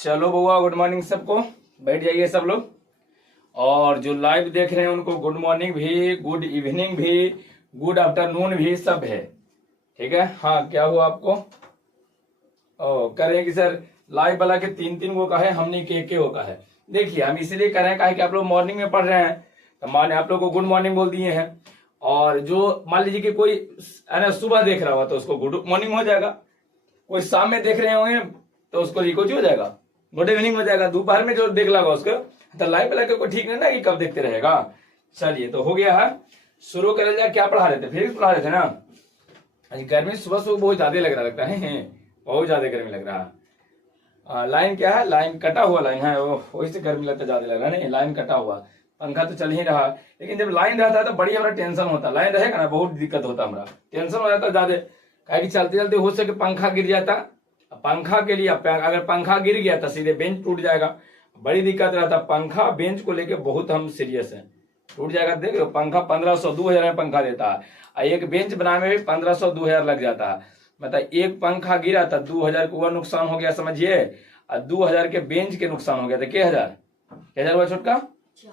चलो बउआ, good morning सबको। बैठ जाइए सब लोग। और जो लाइव देख रहे हैं उनको गुड मॉर्निंग भी, गुड इवनिंग भी, गुड आफ्टरनून भी, सब है। ठीक है। हाँ, क्या हुआ आपको? कह रहे हैं कि सर लाइव वाला के तीन तीन वो का है, हमने के वो का है। देखिए, हम इसलिए कर रहे हैं कि आप लोग मॉर्निंग में पढ़ रहे हैं, तो मान आप लोग को गुड मॉर्निंग बोल दिए हैं। और जो मान लीजिए कि कोई है ना सुबह देख रहा हुआ तो उसको गुड मॉर्निंग हो जाएगा, कोई शाम में देख रहे होंगे तो उसको रिकोच हो जाएगा, गुड इवनिंग हो जाएगा। दोपहर में जो देख लगा उसको तो लाइव लगा कोई ठीक नहीं ना कि कब देखते रहेगा। चलिए, तो हो गया है, शुरू कर जाए। क्या पढ़ा रहे थे? फिजिक्स पढ़ा रहे थे ना। गर्मी सुबह सुबह बहुत ज्यादा लग रहा लगता है, बहुत ज्यादा गर्मी लग रहा है। लाइन क्या है? लाइन कटा हुआ लाइन है, वही से गर्मी लगता ज्यादा लग रहा है। नहीं, लाइन कटा हुआ, पंखा तो चल ही रहा, लेकिन जब लाइन रहता है तो बड़ी हमारा टेंशन होता है। लाइन रहेगा ना, बहुत दिक्कत होता है, हमारा टेंशन हो जाता है ज्यादा। कहीं चलते चलते हो सके पंखा गिर जाता, पंखा के लिए अगर पंखा गिर गया तो सीधे बेंच टूट जाएगा, बड़ी दिक्कत रहता। पंखा बेंच को लेके बहुत हम सीरियस हैं, टूट जाएगा। देख लो, पंखा 1500 2000 में पंखा देता है, एक बेंच बनाने में भी 1500 2000 लग जाता है। मतलब एक पंखा गिरा था 2000 को वह नुकसान हो गया, समझिए। और 2000 के बेंच के नुकसान हो गया था। क्या हजार हुआ छोटका?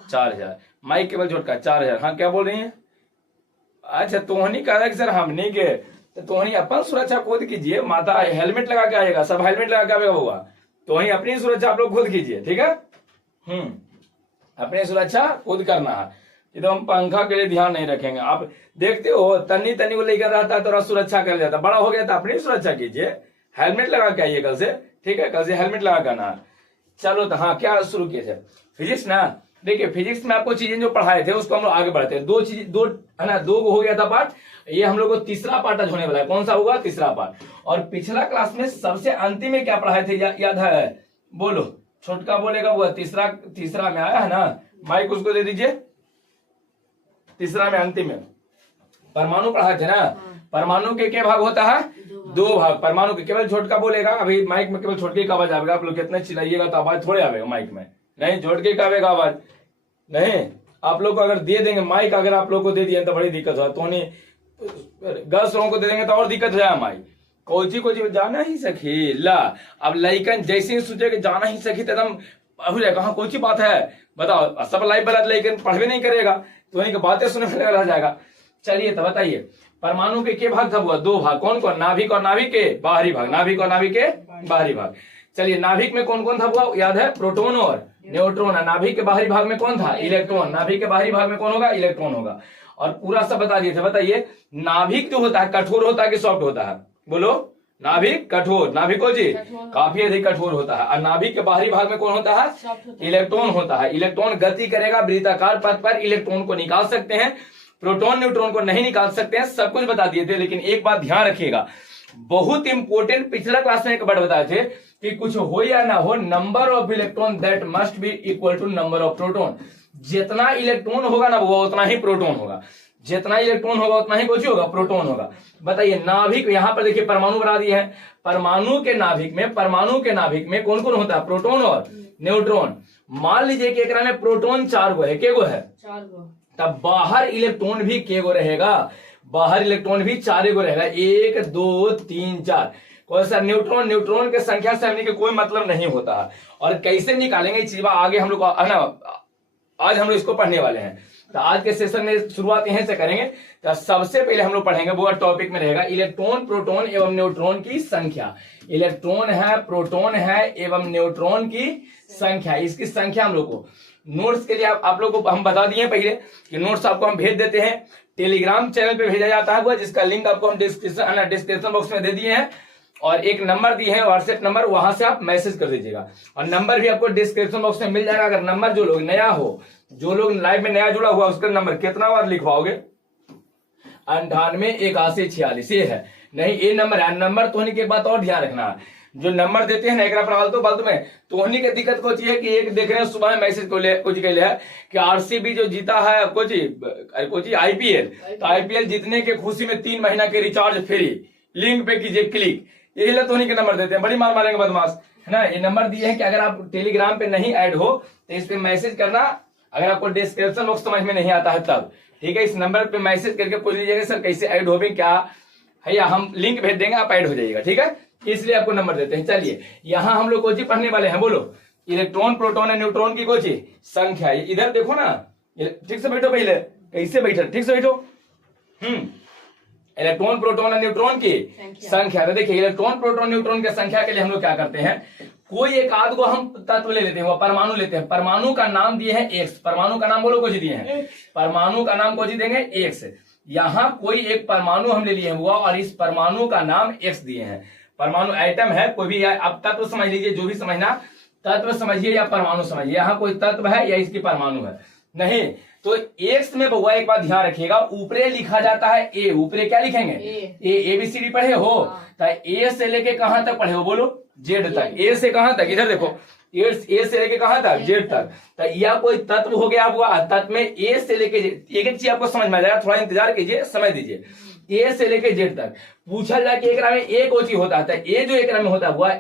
4000। माइक केवल छोटका 4000। हाँ, क्या बोल रही है? अच्छा, तोहनी कह रहा कि सर हम नहीं गए, तो तोहनी अपन सुरक्षा खुद कीजिए। माता हेलमेट लगा के आएगा, सब हेलमेट लगा के आएगा हुआ, तोहनी अपनी सुरक्षा आप लोग खुद कीजिए। ठीक है। अपनी सुरक्षा खुद करना है। तो हम पंखा के लिए ध्यान नहीं रखेंगे। आप देखते हो तन्नी तन्नी को लेकर रहता है तो सुरक्षा कर जाता है, बड़ा हो गया तो अपनी सुरक्षा कीजिए, हेलमेट लगा के आइए कल से। ठीक है, कल से हेलमेट लगा के आना। चलो, तो हाँ, क्या शुरू किए थे? फिजिक्स ना। देखिए, फिजिक्स में आपको चीजें जो पढ़ाए थे उसको हम लोग आगे बढ़ते हैं। दो है ना, दो हो गया था पार्ट, ये हम लोग को तीसरा पार्ट आज होने वाला है। कौन सा होगा? तीसरा पार्ट। और पिछला क्लास में सबसे अंतिम में क्या पढ़ाए थे, याद है? बोलो, छोटका बोलेगा। वो तीसरा में आया है ना, माइक उसको दे दीजिए। तीसरा में अंतिम में परमाणु पढ़ाए थे ना। परमाणु के क्या भाग होता है? दो भाग। परमाणु के केवल छोटका बोलेगा। अभी माइक में केवल छोटके का आवाज आएगा। आप लोग कितने चिल्लाइएगा तो आवाज थोड़े आएगा माइक में, नहीं छोटके का आएगा आवाज। नहीं, आप लोग को अगर दे देंगे माइक, अगर आप लोग को दे दिया तो बड़ी दिक्कत हो। तो नहीं, 10 लोगों को दे देंगे तो और दिक्कत हो जाए। माइक कोची जाना ही सखी ला। अब लइकन जैसे ही सोचे कि जाना ही सखी तो एकदम अभी कहा कोई सी बात है, बताओ। सब लाइव वाला लेकिन पढ़वे नहीं करेगा तो उन्हीं की बातें सुनने में रह जाएगा। चलिए, तो बताइए, परमाणु के भाग था? हुआ दो भाग। कौन कौन? नाभिक और नाभिक के बाहरी भाग। नाभिक और नाभिक के बाहरी भाग। चलिए, नाभिक में कौन कौन था? हुआ याद है? प्रोटॉन और न्यूट्रॉन। नाभिक के बाहरी भाग में कौन था? इलेक्ट्रॉन। नाभिक के बाहरी भाग में कौन होगा? इलेक्ट्रॉन होगा। और पूरा सब बता दिए थे। बताइए, नाभिक जो होता है कठोर होता है कि सॉफ्ट होता है? बोलो, नाभिक कठोर। नाभिक को जी काफी अधिक कठोर होता है। और नाभिक के बाहरी भाग में कौन होता है? इलेक्ट्रॉन होता है। इलेक्ट्रॉन गति करेगा वृत्ताकार पथ पर, इलेक्ट्रॉन को निकाल सकते हैं, प्रोटॉन न्यूट्रॉन को नहीं निकाल सकते हैं। सब कुछ बता दिए थे, लेकिन एक बात ध्यान रखिएगा, बहुत इंपोर्टेंट। पिछला क्लास में एक बार बताए थे कि कुछ हो या ना हो, number of electron that must be equal to number of proton. जितना इलेक्ट्रॉन होगा ना वो उतना ही प्रोटॉन होगा, जितना इलेक्ट्रॉन होगा उतना ही कुछ होगा, प्रोटॉन होगा। बताइए, नाभिक यहाँ पर देखिए परमाणु बना दिए हैं। परमाणु के नाभिक में कौन कौन होता है? प्रोटॉन और न्यूट्रॉन। मान लीजिए कि एकरा में प्रोटॉन 4 गो है। के गो है? 4 गो। तब बाहर इलेक्ट्रॉन भी के गो रहेगा? बाहर इलेक्ट्रॉन भी 4 गो रहेगा। 1 2 3 4। कौन सा? न्यूट्रॉन के संख्या से हमने के कोई मतलब नहीं होता है। और कैसे निकालेंगे ये चीज आगे हम लोग है ना, आज हम लोग इसको पढ़ने वाले हैं। तो आज के सेशन में शुरुआत यहीं से करेंगे। तो सबसे पहले हम लोग पढ़ेंगे, वो टॉपिक में रहेगा इलेक्ट्रॉन, प्रोटॉन एवं न्यूट्रॉन की संख्या। इलेक्ट्रॉन है, प्रोटॉन है एवं न्यूट्रॉन की संख्या। इसकी संख्या हम लोग को नोट्स के लिए आप लोग को हम बता दिए पहले कि नोट्स आपको हम भेज देते हैं, टेलीग्राम चैनल पे भेजा जाता है, जिसका लिंक आपको हम डिस्क्रिप्शन बॉक्स में दे दिए हैं। और एक नंबर दिए है, व्हाट्सएप नंबर, वहां से आप मैसेज कर दीजिएगा। और नंबर भी आपको डिस्क्रिप्शन बॉक्स में मिल जाएगा। अगर नंबर जो लोग नया हो, जो लोग लाइव में नया जुड़ा हुआ, उसका नंबर कितना बार लिखवाओगे? 98 81 46 ये है। नहीं, ये नंबर है। नंबर तो होने के बाद और ध्यान रखना, जो नंबर देते हैं ना, एक फालतू में तो होने की दिक्कत को है कि एक देख रहे हैं सुबह में मैसेज को कुछ कह लिया कि आरसीबी जो जीता है कुछ आईपीएल, तो आईपीएल जीतने के खुशी में 3 महीना के रिचार्ज फ्री, लिंक पे कीजिए क्लिक। यही लत होने के नंबर देते हैं, बड़ी मार मारेंगे बदमाश, है ना। ये नंबर दिए हैं कि अगर आप टेलीग्राम पे नहीं ऐड हो तो इस पे मैसेज करना, अगर आपको डिस्क्रिप्शन बॉक्स समझ में नहीं आता है तब, ठीक है। इस नंबर पे मैसेज करके पूछ लीजिएगा सर कैसे ऐड हो, क्या है, या हम लिंक भेज देंगे, आप ऐड हो जाइएगा, ठीक है। इसलिए आपको नंबर देते हैं। चलिए यहां हम लोग कोची पढ़ने वाले हैं, बोलो इलेक्ट्रॉन प्रोटॉन और न्यूट्रॉन की कोची संख्या। इधर देखो ना, ठीक से बैठो, पहले कैसे बैठो, ठीक से बैठो। इलेक्ट्रॉन प्रोटॉन और न्यूट्रॉन की संख्या। तो देखिए इलेक्ट्रॉन प्रोटॉन न्यूट्रॉन की संख्या के लिए हम लोग क्या करते हैं, कोई एक आध को हम तत्व ले लेते हैं, वो परमाणु लेते हैं। परमाणु का नाम दिए हैं एक्स, परमाणु का नाम बोलो कुछ दिए हैं, परमाणु का नाम कुछ देंगे एक्स। यहाँ कोई एक परमाणु हम ले लिए हुआ और इस परमाणु का नाम एक्स दिए हैं। परमाणु आइटम है कोई भी, अब तत्व समझ लीजिए, जो भी समझना, तत्व समझिए या परमाणु समझिए। यहाँ कोई तत्व है या इसकी परमाणु है, नहीं तो एक्स में बउआ एक बात ध्यान रखिएगा, ऊपरे लिखा जाता है ए, ऊपरे क्या लिखेंगे ए बी सी डी पढ़े हो, तो ए से लेके कहां तक पढ़े हो, बोलो जेड तक। ए से कहां तक, इधर देखो, ए से लेके कहां तक, जेड तक। तो यह कोई तत्व हो गया हुआ, तत्व में ए से लेके एक चीज आपको समझ में आ जाएगा, थोड़ा इंतजार कीजिए, समझ दीजिए। ए से लेके जेड तक पूछा जाए कि एकरा में ए कोची होता है, ए जो एकरा में होता हुआ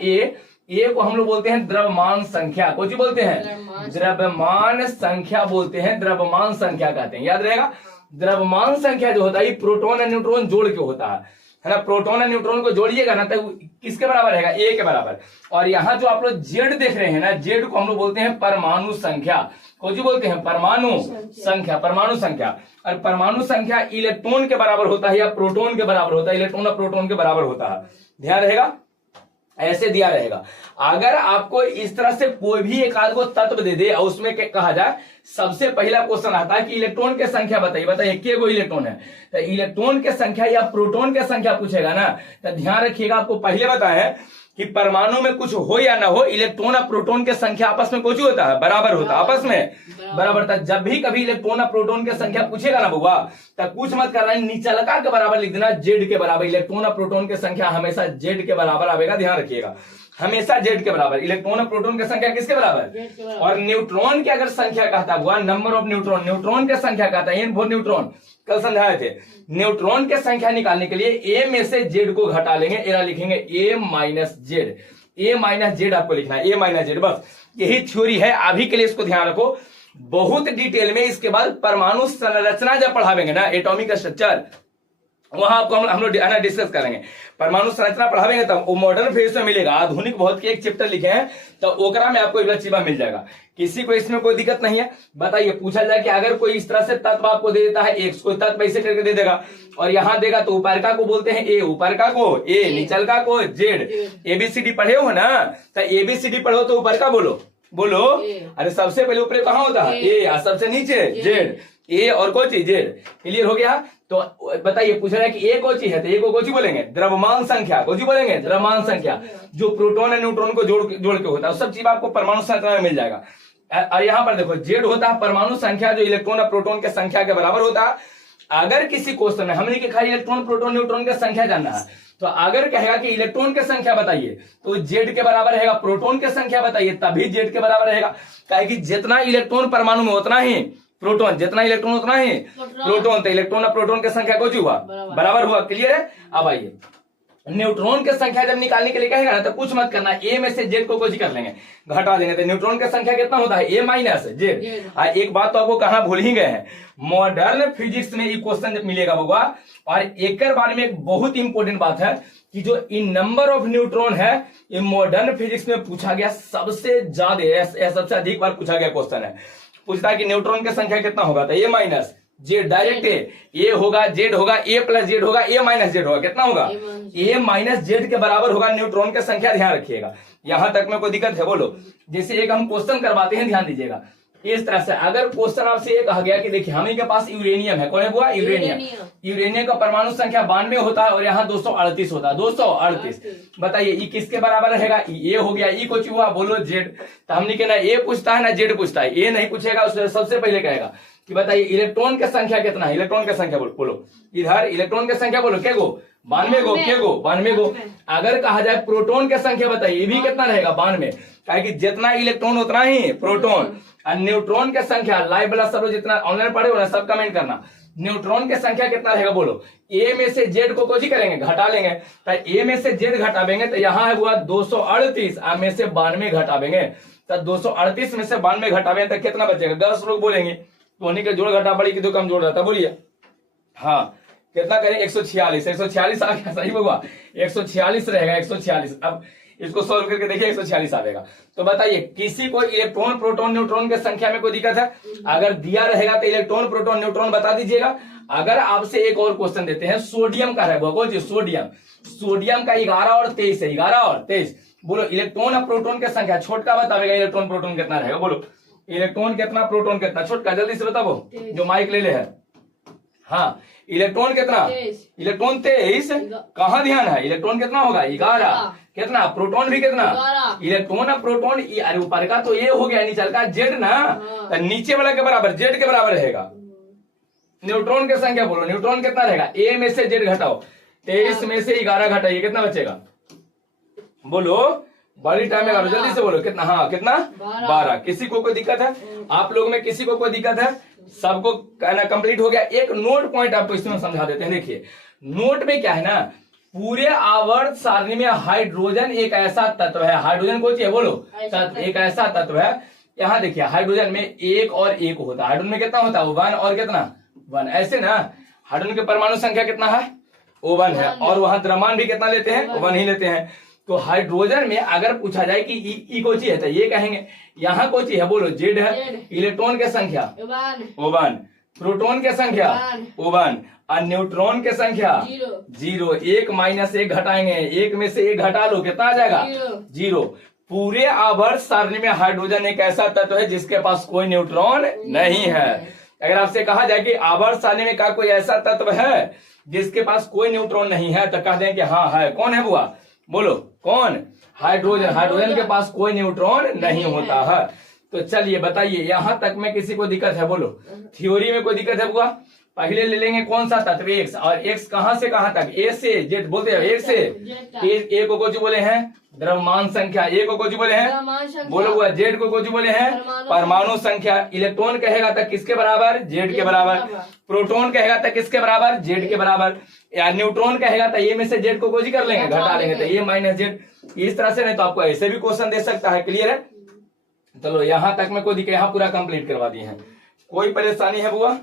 ए को हम लोग बोलते हैं द्रव्यमान संख्या। कोची बोलते हैं, द्रव्यमान संख्या बोलते हैं, द्रव्यमान संख्या कहते हैं, याद रहेगा। द्रव्यमान संख्या जो होता है प्रोटॉन और न्यूट्रॉन जोड़ के होता है ना। प्रोटॉन और न्यूट्रॉन को जोड़िएगा ना तो किसके बराबर रहेगा, ए के बराबर। और यहाँ जो आप लोग जेड देख रहे हैं ना, जेड को हम लोग बोलते हैं परमाणु संख्या। कोची बोलते हैं, परमाणु संख्या, परमाणु संख्या। और परमाणु संख्या इलेक्ट्रॉन के बराबर होता है या प्रोटॉन के बराबर होता है, इलेक्ट्रॉन और प्रोटॉन के बराबर होता है, ध्यान रहेगा, ऐसे दिया रहेगा। अगर आपको इस तरह से कोई भी एक आध को तत्व दे दे और उसमें कहा जाए, सबसे पहला क्वेश्चन आता है कि इलेक्ट्रॉन की संख्या बताइए, बताइए के गो इलेक्ट्रॉन है, तो इलेक्ट्रॉन की संख्या या प्रोटॉन की संख्या पूछेगा ना, तो ध्यान रखिएगा, आपको पहले बताया है कि परमाणु में कुछ हो या ना हो, इलेक्ट्रॉन और प्रोटॉन की संख्या आपस में कुछ होता है, बराबर होता है, आपस में बराबर था। जब भी कभी इलेक्ट्रॉन और प्रोटॉन की संख्या पूछेगा ना बुआ, तब कुछ मत करना, नीचे लगा के बराबर लिख देना, जेड के बराबर। इलेक्ट्रॉन और प्रोटॉन की संख्या हमेशा जेड के बराबर आएगा, ध्यान रखिएगा, हमेशा जेड के बराबर। इलेक्ट्रॉन और प्रोटॉन की संख्या किसके बराबर, और न्यूट्रॉन की अगर संख्या कहता हुआ, नंबर ऑफ न्यूट्रॉन, न्यूट्रॉन की संख्या कहता है, न्यूट्रॉन कल समझाए थे। न्यूट्रॉन की संख्या निकालने के लिए ए में से जेड को घटा लेंगे, एरा लिखेंगे ए माइनस जेड, ए माइनस जेड आपको लिखना है, ए माइनस जेड, बस यही थ्योरी है। अभी के लिए इसको ध्यान रखो, बहुत डिटेल में इसके बाद परमाणु संरचना जब पढ़ावेंगे ना, एटॉमिक स्ट्रक्चर, वहां आपको हम लोग डिस्कस करेंगे। परमाणु संरचना पढ़ावेंगे तब वो मॉडर्न फेज में मिलेगा। आधुनिक भौतिक के एक चैप्टर लिखे हैं, तो ओकरा में आपको चीज मिल जाएगा, किसी को इसमें कोई दिक्कत नहीं है। बताइए, पूछा जाए कि अगर कोई इस तरह से तत्व आपको दे देता है एक्स, कोई तत्व ऐसे करके दे देगा और यहाँ देगा, तो ऊपरका को बोलते हैं ए, ऊपरका को ए, निचलका को जेड। एबीसीडी पढ़े हो ना, तो एबीसीडी पढ़ो तो ऊपरका बोलो, बोलो, अरे सबसे पहले ऊपर कहाँ होता है ए, और सबसे नीचे जेड, ए और कोची जेड। क्लियर हो गया। तो बताइए, पूछ रहा है कि ए कोची है, तो ए को कोची बोलेंगे, द्रव्यमान संख्या, कोची बोलेंगे, द्रव्यमान संख्या, जो प्रोटॉन और न्यूट्रॉन को जोड़ के होता है, सब चीज आपको परमाणु संरचना में मिल जाएगा। और यहाँ पर देखो, जेड होता है परमाणु संख्या, जो इलेक्ट्रॉन और प्रोटॉन की संख्या के बराबर होता है। अगर किसी क्वेश्चन में हमने के खाली इलेक्ट्रॉन प्रोटॉन न्यूट्रॉन की संख्या जानना है, तो अगर कहेगा कि इलेक्ट्रॉन की संख्या बताइए, तो जेड के बराबर रहेगा, प्रोटॉन की संख्या बताइए, तभी जेड के बराबर रहेगा। कहेगी जितना इलेक्ट्रॉन परमाणु में उतना ही प्रोटॉन, जितना इलेक्ट्रॉन उतना ही प्रोटॉन, तो इलेक्ट्रॉन और प्रोटॉन की संख्या कुछ हुआ, बराबर हुआ। क्लियर है। अब आइए, न्यूट्रॉन की संख्या जब निकालने के लिए कहेगा ना, तो कुछ मत करना, ए में से जेड को कुछ कर लेंगे, घटा देंगे, तो न्यूट्रॉन की संख्या कितना होता है, ए माइनस जेड। एक बात तो आपको कहां भूल ही गए हैं, मॉडर्न फिजिक्स में ये क्वेश्चन जब मिलेगा होगा, और एक बारे में एक बहुत इंपॉर्टेंट बात है कि जो इन नंबर ऑफ न्यूट्रॉन है, ये मॉडर्न फिजिक्स में पूछा गया सबसे ज्यादा, सबसे अधिक बार पूछा गया क्वेश्चन है। पूछता है कि न्यूट्रॉन की संख्या कितना होगा, तो ए माइनस जेड, डायरेक्ट ए होगा, जेड होगा, ए प्लस जेड होगा, ए माइनस जेड होगा, कितना होगा, ए माइनस जेड के बराबर होगा न्यूट्रॉन की संख्या। ध्यान रखिएगा, यहां तक में कोई दिक्कत है बोलो। जैसे एक हम क्वेश्चन करवाते हैं, ध्यान दीजिएगा, इस तरह से अगर क्वेश्चन आपसे ये कहा गया कि देखिए हमें के पास यूरेनियम है, कौन है बुआ, यूरेनियम, यूरेनियम का परमाणु संख्या 92 होता है और यहाँ 238 होता है, 238। बताइए ये किसके बराबर रहेगा, ये हो गया, ये कुछ हुआ, बोलो जेड। तो हमने कहना ए पूछता है ना जेड पूछता है, ये नहीं पूछेगा, उससे सबसे पहले कहेगा कि बताइए इलेक्ट्रॉन की संख्या कितना है, इलेक्ट्रॉन की संख्या बोलो, इधर इलेक्ट्रॉन की संख्या बोलो, क्या गो 92 गो, क्या गो 92 गो। अगर कहा जाए प्रोटॉन की संख्या बताइए, ये भी कितना रहेगा 92, कहे कि जितना इलेक्ट्रॉन उतना ही प्रोटॉन। और न्यूट्रॉन की संख्या, लाइव वाला सब जितना ऑनलाइन पढ़े हो ना, सब कमेंट करना, न्यूट्रॉन की संख्या कितना रहेगा बोलो। ए में से जेड को कुछ ही करेंगे, घटा लेंगे, तो ए में से जेड घटावेंगे, तो यहाँ है हुआ 238, आ में से 92 घटावेंगे, तो 238 में से 92 घटावेंगे तो कितना बचेगा, 10 लोग बोलेंगे, तो उन्हीं के जोड़ घटा बड़ी की तो कम जोड़ रहता, बोलिए हाँ कितना करें 146, 146 आ गया, सही होगा 146 रहेगा 146। अब इसको सोल्व करके देखिए 146 आएगा। तो बताइए किसी को इलेक्ट्रॉन प्रोटॉन न्यूट्रॉन की संख्या में कोई दिक्कत है? अगर दिया रहेगा तो इलेक्ट्रॉन प्रोटॉन न्यूट्रॉन बता दीजिएगा। अगर आपसे एक और क्वेश्चन देते हैं सोडियम का है, कौन चीज सोडियम, सोडियम का 11 और 23 है, 11 और 23, बोलो इलेक्ट्रॉन और प्रोटॉन की संख्या छोटका बताएगा इलेक्ट्रॉन प्रोटॉन कितना रहेगा, बोलो इलेक्ट्रॉन कितना प्रोटॉन कितना, छोटका जल्दी से बताओ जो माइक ले ले है। हाँ इलेक्ट्रॉन कितना, इलेक्ट्रॉन 23, कहाँ ध्यान है, इलेक्ट्रॉन कितना होगा 11, कितना प्रोटॉन भी कितना, इलेक्ट्रॉन और प्रोटॉन, अरे ऊपर का तो ये हो गया, नीचे का जेड ना, तो नीचे वाला के बराबर जेड के बराबर रहेगा। न्यूट्रॉन की संख्या बोलो, न्यूट्रॉन कितना रहेगा, ए में से जेड घटाओ, 23 में से 11 घटाइए कितना बचेगा, बोलो बड़ी टाइम में करो जल्दी से बोलो कितना, हाँ कितना 12। किसी को कोई दिक्कत है, आप लोग में किसी को कोई दिक्कत है, सबको कहना कंप्लीट हो गया। एक नोट पॉइंट आपको इसमें समझा देते हैं, देखिए नोट में क्या है ना, पूरे आवर्त सारणी में हाइड्रोजन एक ऐसा तत्व है, हाइड्रोजन कौन है बोलो, एक ऐसा तत्व है। यहाँ देखिए हाइड्रोजन में एक और एक होता है, हाइड्रोजन में कितना होता है 1 और कितना 1, ऐसे ना हाइड्रोजन के परमाणु संख्या कितना है 1 है, और वहां द्रव्यमान भी कितना लेते हैं 1 ही लेते हैं। तो हाइड्रोजन में अगर पूछा जाए कि ई कोची है तो ये कहेंगे, यहाँ कोची है बोलो जेड है, इलेक्ट्रॉन की संख्या 1, प्रोटॉन की संख्या 1 और न्यूट्रॉन की संख्या 0। 1 माइनस 1 घटाएंगे, 1 में से 1 घटा लो कितना आ जाएगा 0। पूरे आवर्त सारणी में हाइड्रोजन एक ऐसा तत्व है जिसके पास कोई न्यूट्रॉन नहीं है। अगर आपसे कहा जाए कि आवर्त सारणी में का कोई ऐसा तत्व है जिसके पास कोई न्यूट्रॉन नहीं है तो कह दें कि हाँ है, कौन है बुआ बोलो, कौन, हाइड्रोजन, हाइड्रोजन के पास कोई न्यूट्रॉन नहीं होता है। तो चलिए बताइए यहाँ तक में किसी को दिक्कत है बोलो, थ्योरी में कोई दिक्कत है बुआ? पहले ले लेंगे कौन सा तत्व एक्स, और एक्स कहां से कहां तक, ए से जेड बोलते हैं, एक से ए को कुछ बोले हैं द्रव्यमान संख्या, ए को कुछ बोले हैं बोलो हुआ, जेड को कुछ बोले हैं परमाणु संख्या। इलेक्ट्रॉन कहेगा तक किसके बराबर, जेड के बराबर, प्रोटॉन कहेगा तक किसके बराबर, जेड के बराबर, या न्यूट्रॉन कहेगा तो ए में से जेड को कुछ कर लेंगे घटा लेंगे तो ए माइनस जेड, इस तरह से। नहीं तो आपको ऐसे भी क्वेश्चन दे सकता है, क्लियर है? चलो यहाँ तक में कोई दिक्कत, यहाँ पूरा कंप्लीट करवा दिए हैं, कोई परेशानी है बुआ,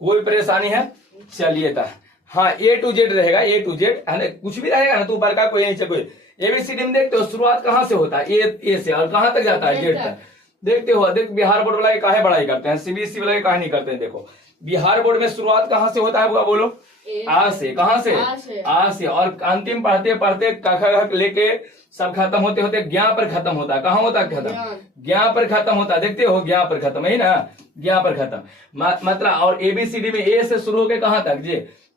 कोई परेशानी है? चलिए था हाँ ए टू जेड रहेगा, ए टू जेड कुछ भी रहेगा ना तो ऊपर का कोई नहीं, कोई एबीसीडी में देखते हो शुरुआत कहाँ से होता है, ए से और कहाँ तक जाता है जेड तक, देखते हो। देख बिहार बोर्ड वाला काहे बड़ाई करते हैं, सीबीएसई वाला काहे नहीं करते हैं? देखो बिहार बोर्ड में शुरुआत कहाँ से होता है बुआ बोलो, आ से, कहाँ से आ से, और अंतिम पढ़ते पढ़ते क लेके सब खत्म होते होते ज्ञा पर खत्म होता है, कहाँ होता है खत्म, ज्ञा पर खत्म होता है, देखते हो ज्ञा पर खत्म है ना, ज्ञा पर खत्म मतलब। और एबीसीडी में ए से शुरू होके कहाँ तक,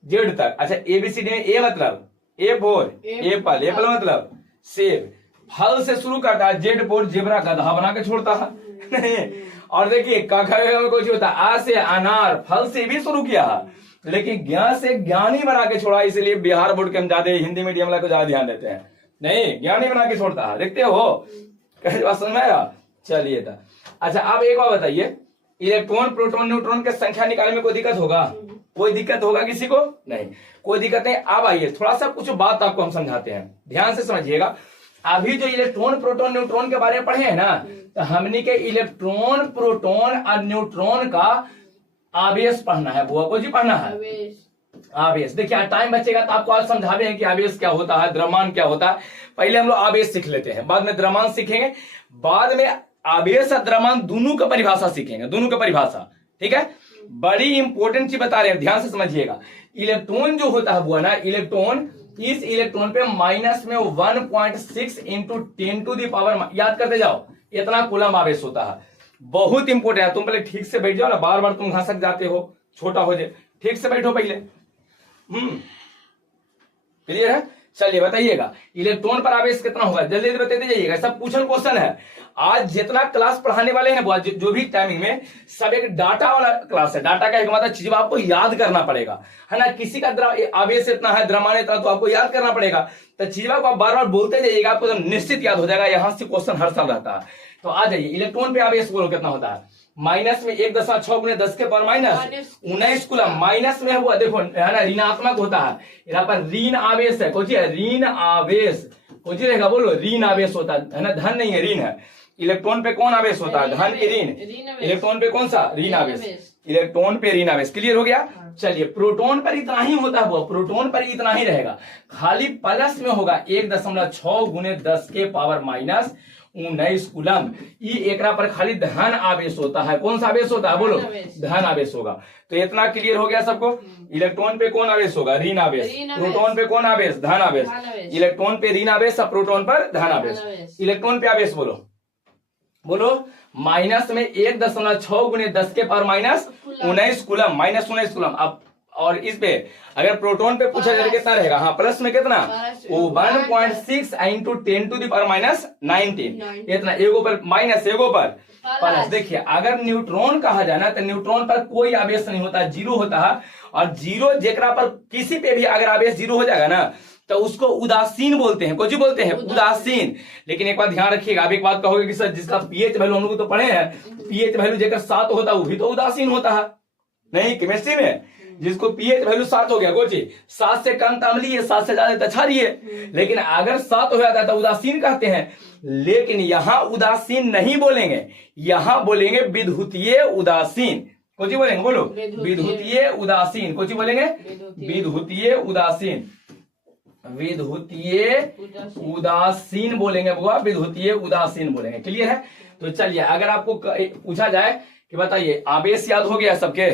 जेड तक। अच्छा एबीसीडी में ए मतलब ए फोर एप्पल, एप्पल मतलब सेब, फल से शुरू करता है, जेड फोर जेबरा गधा बना के छोड़ता है और देखिए में कुछ होता है, आ से अनार, फल से भी शुरू किया है लेकिन ज्ञा से ज्ञानी बना के छोड़ा, इसलिए बिहार बोर्ड के हम ज्यादा हिंदी मीडियम वाला को ज्यादा ध्यान देते हैं, नहीं ज्ञानी बना के छोड़ता है, देखते हो कहीं बात समझ में आया? चलिए था। अच्छा अब एक बार बताइए, इलेक्ट्रॉन प्रोटॉन न्यूट्रॉन की संख्या निकालने में कोई दिक्कत होगा, कोई दिक्कत होगा किसी को? नहीं कोई दिक्कत नहीं। अब आइए थोड़ा सा कुछ बात आपको हम समझाते हैं, ध्यान से समझिएगा। अभी जो इलेक्ट्रॉन प्रोटॉन न्यूट्रॉन के बारे में पढ़े हैं ना, तो हमने के इलेक्ट्रॉन प्रोटॉन और न्यूट्रॉन का आवेश पढ़ना है, बुआ को जी पढ़ना है आवेश। देखिए टाइम बचेगा तो आपको आज समझावे हैं कि आवेश क्या होता है, द्रव्यमान क्या होता है। पहले हम लोग आवेश सीख लेते हैं, बाद में द्रव्यमान सीखेंगे, बाद में आवेश और द्रव्यमान दोनों का परिभाषा सीखेंगे, दोनों का परिभाषा, ठीक है? बड़ी इंपॉर्टेंट चीज बता रहे हैं, ध्यान से समझिएगा। इलेक्ट्रॉन जो होता है बुआ ना, इलेक्ट्रॉन, इस इलेक्ट्रॉन पे माइनस में 1.6 इंटू 10⁻, याद करते जाओ, इतना कूलम आवेश होता है। बहुत इंपॉर्टेंट है, तुम पहले ठीक से बैठ जाओ ना, बार बार तुम घसक जाते हो, छोटा हो जाए, ठीक से बैठो पहले। क्लियर है? चलिए बताइएगा इलेक्ट्रॉन पर आवेश कितना होगा, जल्दी जल्दी बताते जाइएगा, सब पूछल क्वेश्चन है। आज जितना क्लास पढ़ाने वाले हैं जो भी टाइमिंग में, सब एक डाटा वाला क्लास है। डाटा का एक मतलब चीज आपको याद करना पड़ेगा, है ना? किसी का आवेश इतना है, द्रव्यमान इतना, तो आपको याद करना पड़ेगा। तो चीज को आप बार बार बोलते जाइएगा, आपको तो निश्चित याद हो जाएगा। यहाँ से क्वेश्चन हर साल रहता है। तो आ जाइए, इलेक्ट्रॉन पे आवेश बोलो कितना होता है, माइनस में 1.6 × 10⁻⁻⁹ कूलम, माइनस में हुआ देखो है ना, ऋणात्मक होता है, यहाँ पर ऋण आवेश है, कुछ है ऋण आवेश, कुछ रहेगा बोलो ऋण आवेश होता है ना, धन नहीं है ऋण है। इलेक्ट्रॉन पे कौन आवेश होता है, धन की ऋण, इलेक्ट्रॉन पे कौन सा ऋण आवेश, इलेक्ट्रॉन पे ऋण आवेश। क्लियर हो गया। चलिए प्रोटॉन पर इतना ही होता है, वो प्रोटॉन पर इतना ही रहेगा, खाली प्लस में होगा 1.6 गुने 10 के पावर माइनस 19 कूलम। ये एकरा पर खाली धन आवेश होता है। कौन सा आवेश होता है बोलो, धन आवेश होगा। तो इतना क्लियर हो गया सबको। इलेक्ट्रॉन पे कौन आवेश होगा, ऋण आवेश, प्रोटॉन पे कौन आवेश, धन आवेश, इलेक्ट्रॉन पे ऋण आवेश, प्रोटॉन पर धन आवेश। इलेक्ट्रॉन पे आवेश बोलो, बोलो माइनस में 1.6 गुने 10 के power minus 19 coulomb, minus 19 coulomb. अब और इस पे अगर प्रोटॉन पे पूछा जाए कितना रहेगा, हाँ प्लस में कितना, वो 1.6 into 10 to the power minus 19, इतना एगो पर माइनस एगो पर प्लस। देखिए अगर न्यूट्रॉन कहा जाए ना तो न्यूट्रॉन पर कोई आवेश नहीं होता, जीरो होता है। और जीरो जेकरा पर किसी पे भी अगर आवेश जीरो हो जाएगा ना तो उसको उदासीन बोलते हैं। कुछ बोलते हैं उदासीन। लेकिन एक बात ध्यान रखिएगा, आप एक बात कहोगे कि सर जिसका पीएच वैल्यू हम लोग तो पढ़े हैं, पीएच वैल्यू जेकर 7 होता है वो भी तो उदासीन होता है। नहीं, केमिस्ट्री में जिसको पीएच वैल्यू 7 हो गया, कोची 7 से कम तो अम्लीय, 7 से ज्यादा तो क्षारीय। लेकिन अगर 7 हो जाता है तो उदासीन कहते हैं। लेकिन यहां उदासीन नहीं बोलेंगे, यहां बोलेंगे विद्युतीय उदासीन। कुछ बोलेंगे बोलो, विद्युतीय उदासीन। कुछ बोलेंगे विद्युतीय उदासीन, विद्युतीय उदासीन बोलेंगे बुआ, विद्युतीय उदासीन बोलेंगे। क्लियर है। तो चलिए अगर आपको पूछा जाए कि बताइए आवेश याद हो गया सबके,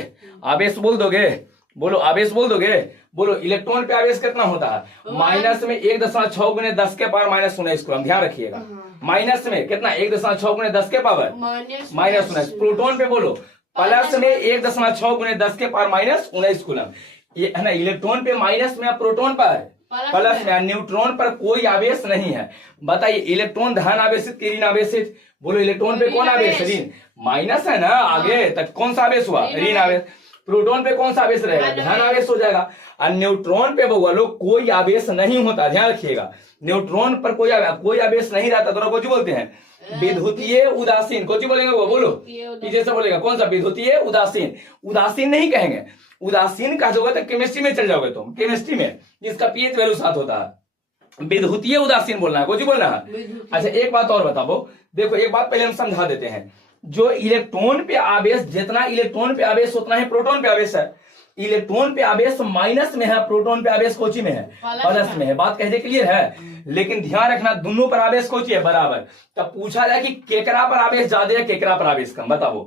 आवेश बोल दोगे, बोलो आवेश बोल दोगे, बोलो इलेक्ट्रॉन पे आवेश कितना होता है, माइनस में 1.6 गुने 10 के पावर माइनस 19 कूलम। ध्यान रखिएगा माइनस में कितना, 1.6 गुने 10 के पावर माइनस 19। प्रोटॉन पे बोलो प्लस में 1.6 गुने 10 के पावर माइनस 19 कूलम। ये है ना, इलेक्ट्रॉन पे माइनस में, प्रोटॉन पर प्लस में, न्यूट्रॉन पर कोई आवेश नहीं है। बताइए इलेक्ट्रॉन धन आवेशित कि ऋण आवेशित, बोलो इलेक्ट्रॉन पे कौन आवेश, ऋण, माइनस है ना आगे तक, कौन सा आवेश हुआ, ऋण आवेश। प्रोटॉन पे कौन सा आवेश रहेगा, धन आवेश हो जाएगा। और न्यूट्रॉन पे बोलो कोई आवेश नहीं होता। ध्यान रखिएगा न्यूट्रॉन पर कोई आवेश नहीं रहता, तो कुछ बोलते हैं विद्युतीय उदासीन। कुछ बोलेंगे वो, बोलो पीछे से बोलेगा कौन सा, विद्युतीय उदासीन। उदासीन नहीं कहेंगे, उदासीन कहा जाओगे तो केमिस्ट्री में चल जाओगे तुम, केमिस्ट्री में जिसका पीएच वैल्यू 7 होता है। विद्युतीय उदासीन बोलना है, कुछ बोलना है। अच्छा एक बात और बताओ, देखो एक बात पहले हम समझा देते हैं। जो इलेक्ट्रॉन पे आवेश, जितना इलेक्ट्रॉन पे आवेश उतना ही प्रोटॉन पे आवेश है। इलेक्ट्रॉन पे आवेश माइनस में है, प्रोटॉन पे आवेश कोची में है, प्लस में है। बात कहते क्लियर है। लेकिन ध्यान रखना दोनों पर आवेश कोची है, बराबर। तब पूछा जाए कि केकरा पर आवेश ज्यादा है, केकरा पर आवेश कम, बताओ,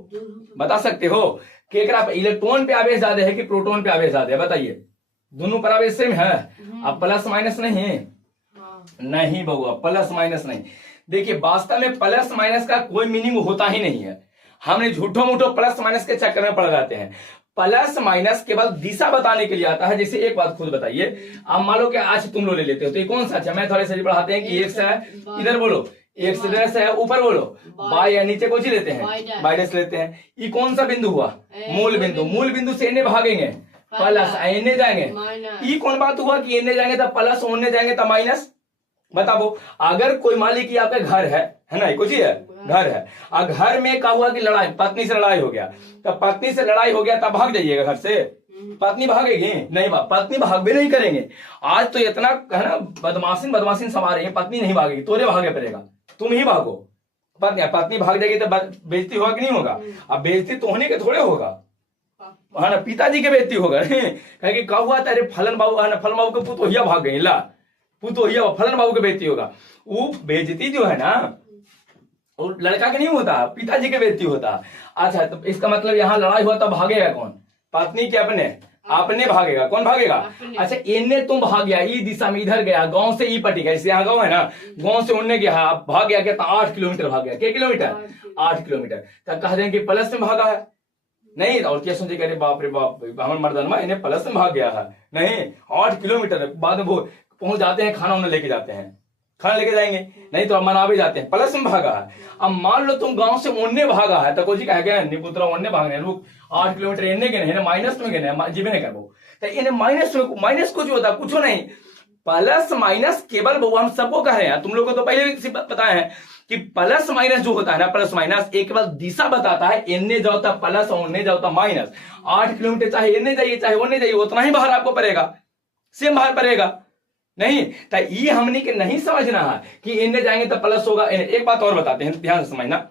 बता सकते हो। केकरा पर इलेक्ट्रॉन पे आवेश ज्यादा है कि प्रोटॉन पे आवेश ज्यादा है, बताइए। दोनों पर आवेश सेम है। अब प्लस माइनस नहीं, नहीं बउआ प्लस माइनस नहीं। देखिए वास्तव में प्लस माइनस का कोई मीनिंग होता ही नहीं है। हमने झूठो मूठो प्लस माइनस के चक्कर में पड़ जाते हैं। प्लस माइनस केवल दिशा बताने के लिए आता है। जैसे एक बात खुद बताइए, आप मान लो कि आज तुम लोग ले लेते हो तो ये कौन सा, अच्छा मैं थोड़े से पढ़ाते हैं कि एक्स है, इधर बोलो एक्स डैश है, ऊपर बोलो बाय है, नीचे कुछ लेते हैं बाय डैश लेते हैं। ये कौन सा बिंदु हुआ, मूल बिंदु। मूल बिंदु से इन्हें भागेंगे प्लस, इन्हें जाएंगे। ये कौन बात हुआ कि इन्हें जाएंगे तब प्लस, उन्हें जाएंगे तब माइनस। बताओ अगर कोई मान ली कि आपका घर है ना, कुछ ही है, घर है, और घर में क्या हुआ कि लड़ाई, पत्नी से लड़ाई हो गया, तब पत्नी से लड़ाई हो गया तब भाग जाइएगा घर से, पत्नी भागेगी नहीं, पत्नी भाग भी नहीं करेंगे। आज तो इतना है ना बदमाशीन समा रही है, पत्नी नहीं भागेगी, तोरे भागे पड़ेगा, तुम ही भागो। पत्नी भाग जाएगी तो बेइज्जती होगा कि नहीं होगा। अब बेइज्जती तो होने के थोड़े होगा, है ना, पिताजी के बेइज्जती होगा। कहे क्या हुआ तेरे फलन बाबू, है ना, फलन बाबू के पुतोहिया भाग गई, ला पुतोहिया फलन बाबू के बेइज्जती होगा। वो बेइज्जती जो है ना वो लड़का के नहीं होता, पिताजी के बेइज्जती होता। अच्छा तो इसका मतलब यहाँ लड़ाई हुआ तब भागेगा कौन, पत्नी के अपने भागेगा, कौन भागेगा। अच्छा इन्हें तुम भाग गया, ई दिशा में इधर गया, गांव से ई पटी गया, इससे यहाँ गांव है ना, गांव से उन्हें गया, भाग गया कितना, 8 किलोमीटर भाग गया। क्या किलोमीटर, 8 किलोमीटर। तब कह देंगे प्लस में भागा है, नहीं। और क्या सोचे, अरे बाप रे बाप हमारे मर्दानमा इन्हें प्लस में भाग गया है, नहीं 8 किलोमीटर। बाद में वो पहुंच जाते हैं, खाना उन्हें लेके जाते हैं, खाना लेके जाएंगे, नहीं तो मना भी जाते हैं, प्लस में भागा है। अब मान लो तुम गांव से उन्ने भागा है तो कोई कह गया निपुत्रा उन्ने भागने लोग 8 किलोमीटर इन्ने के नहीं, माइनस में गए जीवे नहीं करबो, तो इन्हें माइनस कुछ होता, कुछ नहीं। प्लस माइनस केवल हम सबको कह रहे हैं, तुम लोग को तो पहले भी पता है कि प्लस माइनस जो होता है ना, प्लस माइनस एक केवल दिशा बताता है, इन्ने जाओ तो प्लस और उन्ने जाओ तो माइनस। 8 किलोमीटर चाहे इन्ने जाइए चाहे उन्ने जाइए, उतना ही बाहर आपको पड़ेगा, सेम बाहर पड़ेगा। नहीं, तो ये हमने के नहीं समझना है कि इनने जाएंगे तो प्लस होगा। एक बात और बताते हैं, ध्यान से समझना,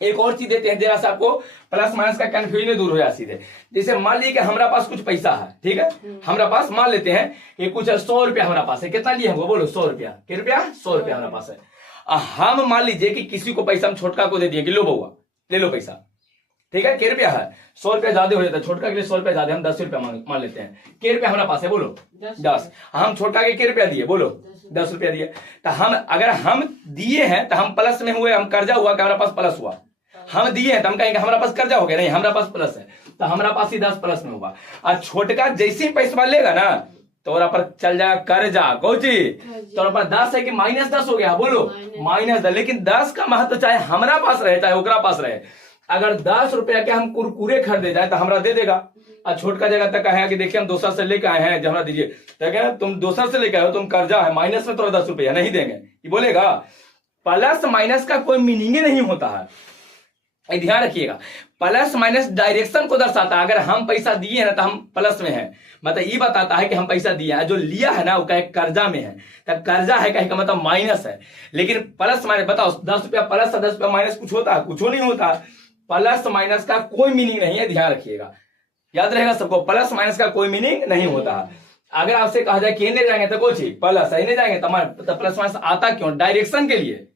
एक और चीज देते हैं जरा सा आपको, प्लस माइनस का कंफ्यूजन दूर हो जाए सीधे। जैसे मान लीजिए कि हमारा पास कुछ पैसा है, ठीक है, हमारा पास मान लेते हैं कि कुछ 100 रुपया हमारा पास है। कितना लिए हमको बोलो? 100 रुपया। कितना रुपया? 100 रुपया हमारा पास है। हम मान लीजिए कि किसी को पैसा हम छोटका को दे दिए कि लो बउआ ले लो पैसा, ठीक है, कितना रुपया है? 100 रुपया ज्यादा हो जाता है, छोटका के लिए 100 रुपया ज्यादा, हम 10 रुपया मान लेते हैं। कितना रुपया हमारा पास है बोलो? 10। हम छोटका के कितना रुपया दिए बोलो? 10 रुपया दिए। तो हम अगर हम दिए हैं तो हम प्लस में हुए, हम कर्जा हुआ कि हमारा पास प्लस हुआ? हम दिए हैं तो हम कहेंगे हमारा पास कर्जा हो गया, नहीं हमारा पास प्लस है, तो हमारा पास ही 10 प्लस में होगा। और छोटका जैसे ही पैसा लेगा ना तो पर चल जाएगा कर्जा, कौची तो पर 10 है कि -10 हो गया बोलो? -10। लेकिन 10 का महत्व चाहे हमारा पास रहे चाहे ओकरा पास रहे, अगर 10 रुपया के हम कुरकुरे खरीदे जाए तो हमरा दे देगा। और छोटका जगह तक कहे कि देखिए हम दोसर से लेकर आए हैं, जमा दीजिए, तो क्या तुम दोसर से लेकर आए हो, तुम कर्जा है, माइनस में थोड़ा 10 रुपया नहीं देंगे, ये बोलेगा? प्लस माइनस का कोई मीनिंग ही नहीं होता है, ध्यान रखिएगा। प्लस माइनस डायरेक्शन को दर्शाता है। अगर हम पैसा दिए हैं तो हम प्लस में हैं, मतलब ये बताता है कि हम पैसा दिए हैं। जो लिया है ना वो कहे कर्जा में है, तो कर्जा है कहे का मतलब माइनस है। लेकिन प्लस माइनस बताओ, 10 रुपया प्लस 10 रुपया माइनस कुछ होता है? कुछ नहीं होता। प्लस माइनस का कोई मीनिंग नहीं है, ध्यान रखिएगा, याद रहेगा सबको, प्लस माइनस का कोई मीनिंग नहीं होता है। अगर आपसे कहा जाए कि इन्हें जाएंगे तो कुछ प्लस, इन्हें जाएंगे तो प्लस माइनस आता क्यों? डायरेक्शन के लिए,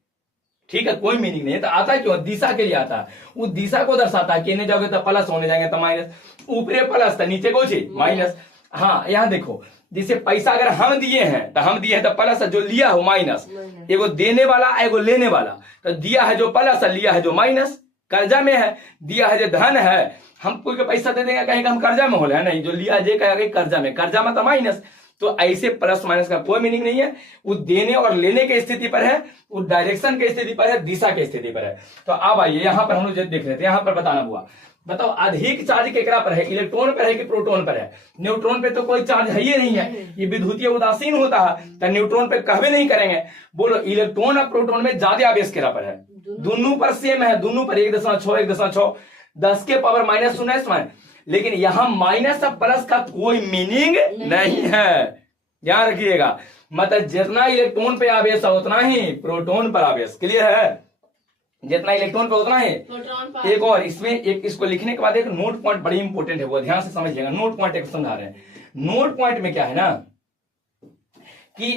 ठीक है, कोई मीनिंग नहीं है। तो आता क्यों? दिशा के लिए आता है, वो दिशा को दर्शाता है कि इन्हें जाओगे तो प्लस, होने जाएंगे तो माइनस। ऊपरे प्लस तो नीचे कुछ माइनस। हाँ यहाँ देखो, जैसे पैसा अगर हम दिए हैं तो हम दिए हैं तो प्लस, जो लिया हो माइनस। एगो देने वाला एगो लेने वाला, तो दिया है जो प्लस, लिया है जो माइनस। कर्जा में है, दिया है जो धन है, हम कोई को पैसा दे देंगे कहेंगे हम कर्जा में हो रहे हैं, नहीं, जो लिया जे कहेगा कर्जा में, कर्जा में तो माइनस। तो ऐसे प्लस माइनस का कोई मीनिंग नहीं है, वो देने और लेने की स्थिति पर है, वो डायरेक्शन की स्थिति पर है, दिशा की स्थिति पर है। तो अब आइए यहाँ पर हम लोग देख रहे थे, यहाँ पर बताना हुआ, बताओ अधिक चार्ज केकरा पर है? इलेक्ट्रॉन पर है कि प्रोटॉन पर है? न्यूट्रॉन पे तो कोई चार्ज है ही नहीं है, ये विद्युतीय उदासीन होता है, तो न्यूट्रॉन पे कहवे नहीं करेंगे। बोलो इलेक्ट्रॉन और प्रोटॉन में ज्यादा आवेश केकरा पर है? दोनों पर सेम है, दोनों पर 1.6 1.6 10 के पावर -19। लेकिन यहां माइनस और प्लस का कोई मीनिंग नहीं है, ध्यान रखिएगा। मतलब जितना इलेक्ट्रॉन पे आवेश है उतना ही प्रोटॉन पर आवेश, क्लियर है? जितना इलेक्ट्रॉन पे उतना ही एक और इसमें एक, इसको लिखने के बाद एक नोट पॉइंट बड़ी इंपॉर्टेंट है, वो ध्यान से समझिएगा। नोट पॉइंट एक समझा रहे हैं। नोट पॉइंट में क्या है ना कि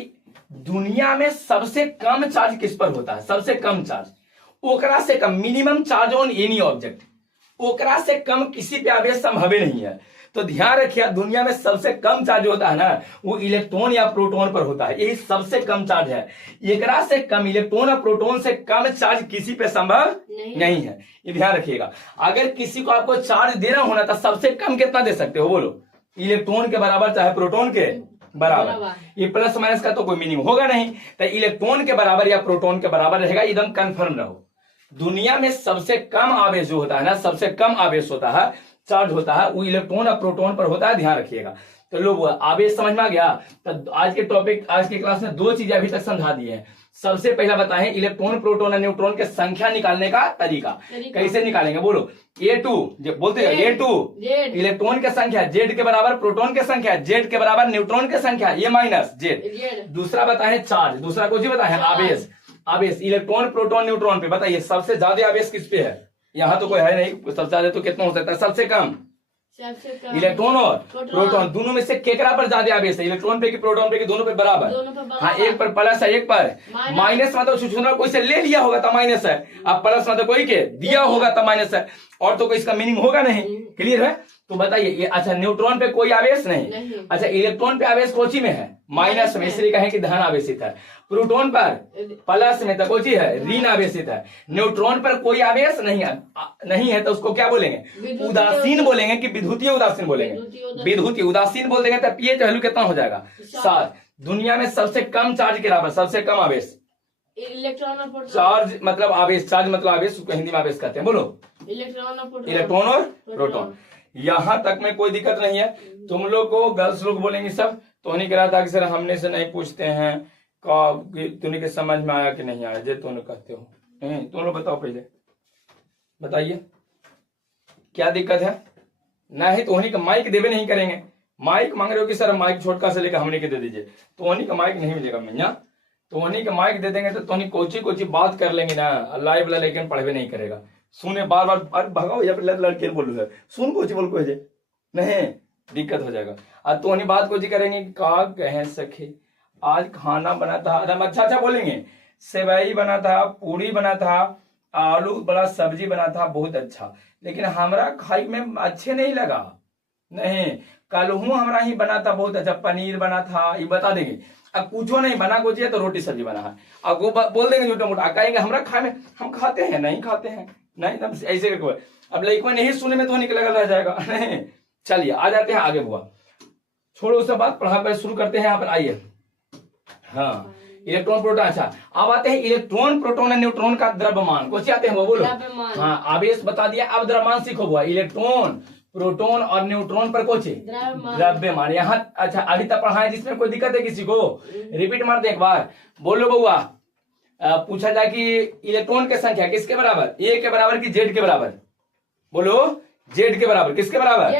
दुनिया में सबसे कम चार्ज किस पर होता है? सबसे कम चार्ज, ओकरा से कम, minimum charge on any object, ओकरा से कम किसी पे आवेश संभव नहीं है। तो ध्यान रखिए, दुनिया में सबसे कम चार्ज होता है ना वो इलेक्ट्रॉन या प्रोटॉन पर होता है, यही सबसे कम चार्ज है। एकरा से कम, इलेक्ट्रॉन और प्रोटॉन से कम चार्ज किसी पे संभव नहीं है, ये ध्यान रखिएगा। अगर किसी को आपको चार्ज देना होना तो सबसे कम कितना दे सकते हो बोलो? इलेक्ट्रॉन के बराबर चाहे प्रोटॉन के बराबर। ये प्लस माइनस का तो कोई मीनिंग होगा नहीं, तो इलेक्ट्रॉन के बराबर या प्रोटॉन के बराबर रहेगा, एकदम कंफर्म रहो। दुनिया में सबसे कम आवेश जो होता है ना, सबसे कम आवेश होता है, चार्ज होता है, वो इलेक्ट्रॉन और प्रोटॉन पर होता है, ध्यान रखिएगा। तो लोग आवेश समझ में आ गया? तो आज के टॉपिक, आज की क्लास में 2 चीजें अभी तक समझा दिए हैं। सबसे पहला बताएं इलेक्ट्रॉन, प्रोटॉन और न्यूट्रॉन के संख्या निकालने का तरीका कैसे निकालेंगे बोलो? A2 बोलते हैं, A2 इलेक्ट्रॉन की संख्या, Z के बराबर प्रोटॉन की संख्या, Z के बराबर न्यूट्रॉन की संख्या, ये माइनस Z। दूसरा बताएं चार्ज, दूसरा कुछ बताएं आवेश। आवेश इलेक्ट्रॉन, प्रोटॉन, न्यूट्रॉन पे बताइए सबसे ज्यादा आवेश किस पे है? यहाँ तो कोई है नहीं, सबसे ज्यादा तो कितना हो सकता है? सबसे कम इलेक्ट्रॉन और प्रोटॉन, दोनों में से केकरा पर ज्यादा आवेश है? इलेक्ट्रॉन पे कि प्रोटॉन पे कि दोनों पे बराबर? हाँ, एक पर प्लस है, एक पर माइनस। मतलब छुछुंदरा कोई से ले लिया होगा तो माइनस है, अब प्लस मतलब कोई के दिया होगा तो माइनस है, और तो कोई इसका मीनिंग होगा नहीं, क्लियर है? तो बताइए ये, अच्छा न्यूट्रॉन पे कोई आवेश नहीं। अच्छा इलेक्ट्रॉन पे आवेश कोची में है? माइनस में, इसलिए कहें कि धन आवेशित है। प्रोटॉन पर प्लस में तो कोची है? ऋण आवेशित है। न्यूट्रॉन पर कोई आवेश नहीं है तो उसको क्या बोलेंगे? उदासीन बोलेंगे कि विद्युतीय उदासीन बोलेंगे? विद्युतीय उदासीन बोल देंगे तो पीएच वैल्यू कितना हो जाएगा? 7। दुनिया में सबसे कम चार्ज के बराबर, सबसे कम आवेश इलेक्ट्रॉन, चार्ज मतलब आवेश, चार्ज मतलब आवेश, उसको हिंदी में आवेश कहते हैं, बोलो इलेक्ट्रॉन और प्रोटॉन। यहां तक में कोई दिक्कत नहीं है। तुम लोग को गर्ल्स लोग बोलेंगे सब, तो नहीं कह रहा था कि सर हमने से नहीं पूछते हैं तुम्हें के समझ में आया कि नहीं आया, जे तुम कहते हो नहीं, तुम लोग बताओ पहले, बताइए क्या दिक्कत है? ना ही तो उन्हीं का माइक देवे नहीं करेंगे, माइक मांग रहे हो कि सर माइक छोटका से लेकर हमने के दे दीजिए, तो उन्हीं का माइक नहीं मिलेगा भैया। तो उन्हीं का माइक दे देंगे तो उन्हीं कोची बात कर लेंगे ना, लाइव ला लेकिन पढ़वे नहीं करेगा। सुने बार बार अरे भगाओ या फिर लड़के बोलो है सुन कोची बोल को नहीं दिक्कत हो जाएगा। और तो उन्हीं बात कोची करेंगे का कहें सखे आज खाना बना था, अच्छा बोलेंगे सेवई बना था, पूरी बना था, आलू बड़ा सब्जी बना था, बहुत अच्छा, लेकिन हमारा खाई में अच्छे नहीं लगा। नहीं कल हूँ हमारा ही बना था बहुत अच्छा, पनीर बना था, ये बता देंगे। अब पूछो नहीं बना कुछ है तो रोटी सब्जी बना है, अब वो बोल देंगे छोटा मोटा, कहेंगे हमारा खाए में हम खाते हैं नहीं खाते हैं नहीं, तब ऐसे करके अब लड़का नहीं सुनने में तो निकलेगा रह जाएगा। नहीं चलिए आ जाते हैं आगे हुआ, छोड़ो उसके बाद पढ़ा पर शुरू करते हैं। यहाँ पर आइए, हाँ इलेक्ट्रॉन प्रोटॉन। अच्छा अब आते हैं इलेक्ट्रॉन प्रोटॉन और न्यूट्रॉन का द्रव्यमान, कुछ आते हैं वो बोलो। हाँ आवेश बता दिया, अब द्रव्यमान सीखो हुआ। इलेक्ट्रॉन प्रोटॉन और न्यूट्रॉन पर कुछ द्रव्यमान यहाँ। अच्छा अभी तक पढ़ाए जिसमें कोई दिक्कत है किसी को, रिपीट मार दे एक बार, बोलो बउआ। पूछा जाए कि इलेक्ट्रॉन की संख्या किसके बराबर, ए के बराबर कि जेड के बराबर, बोलो जेड के बराबर, किसके बराबर,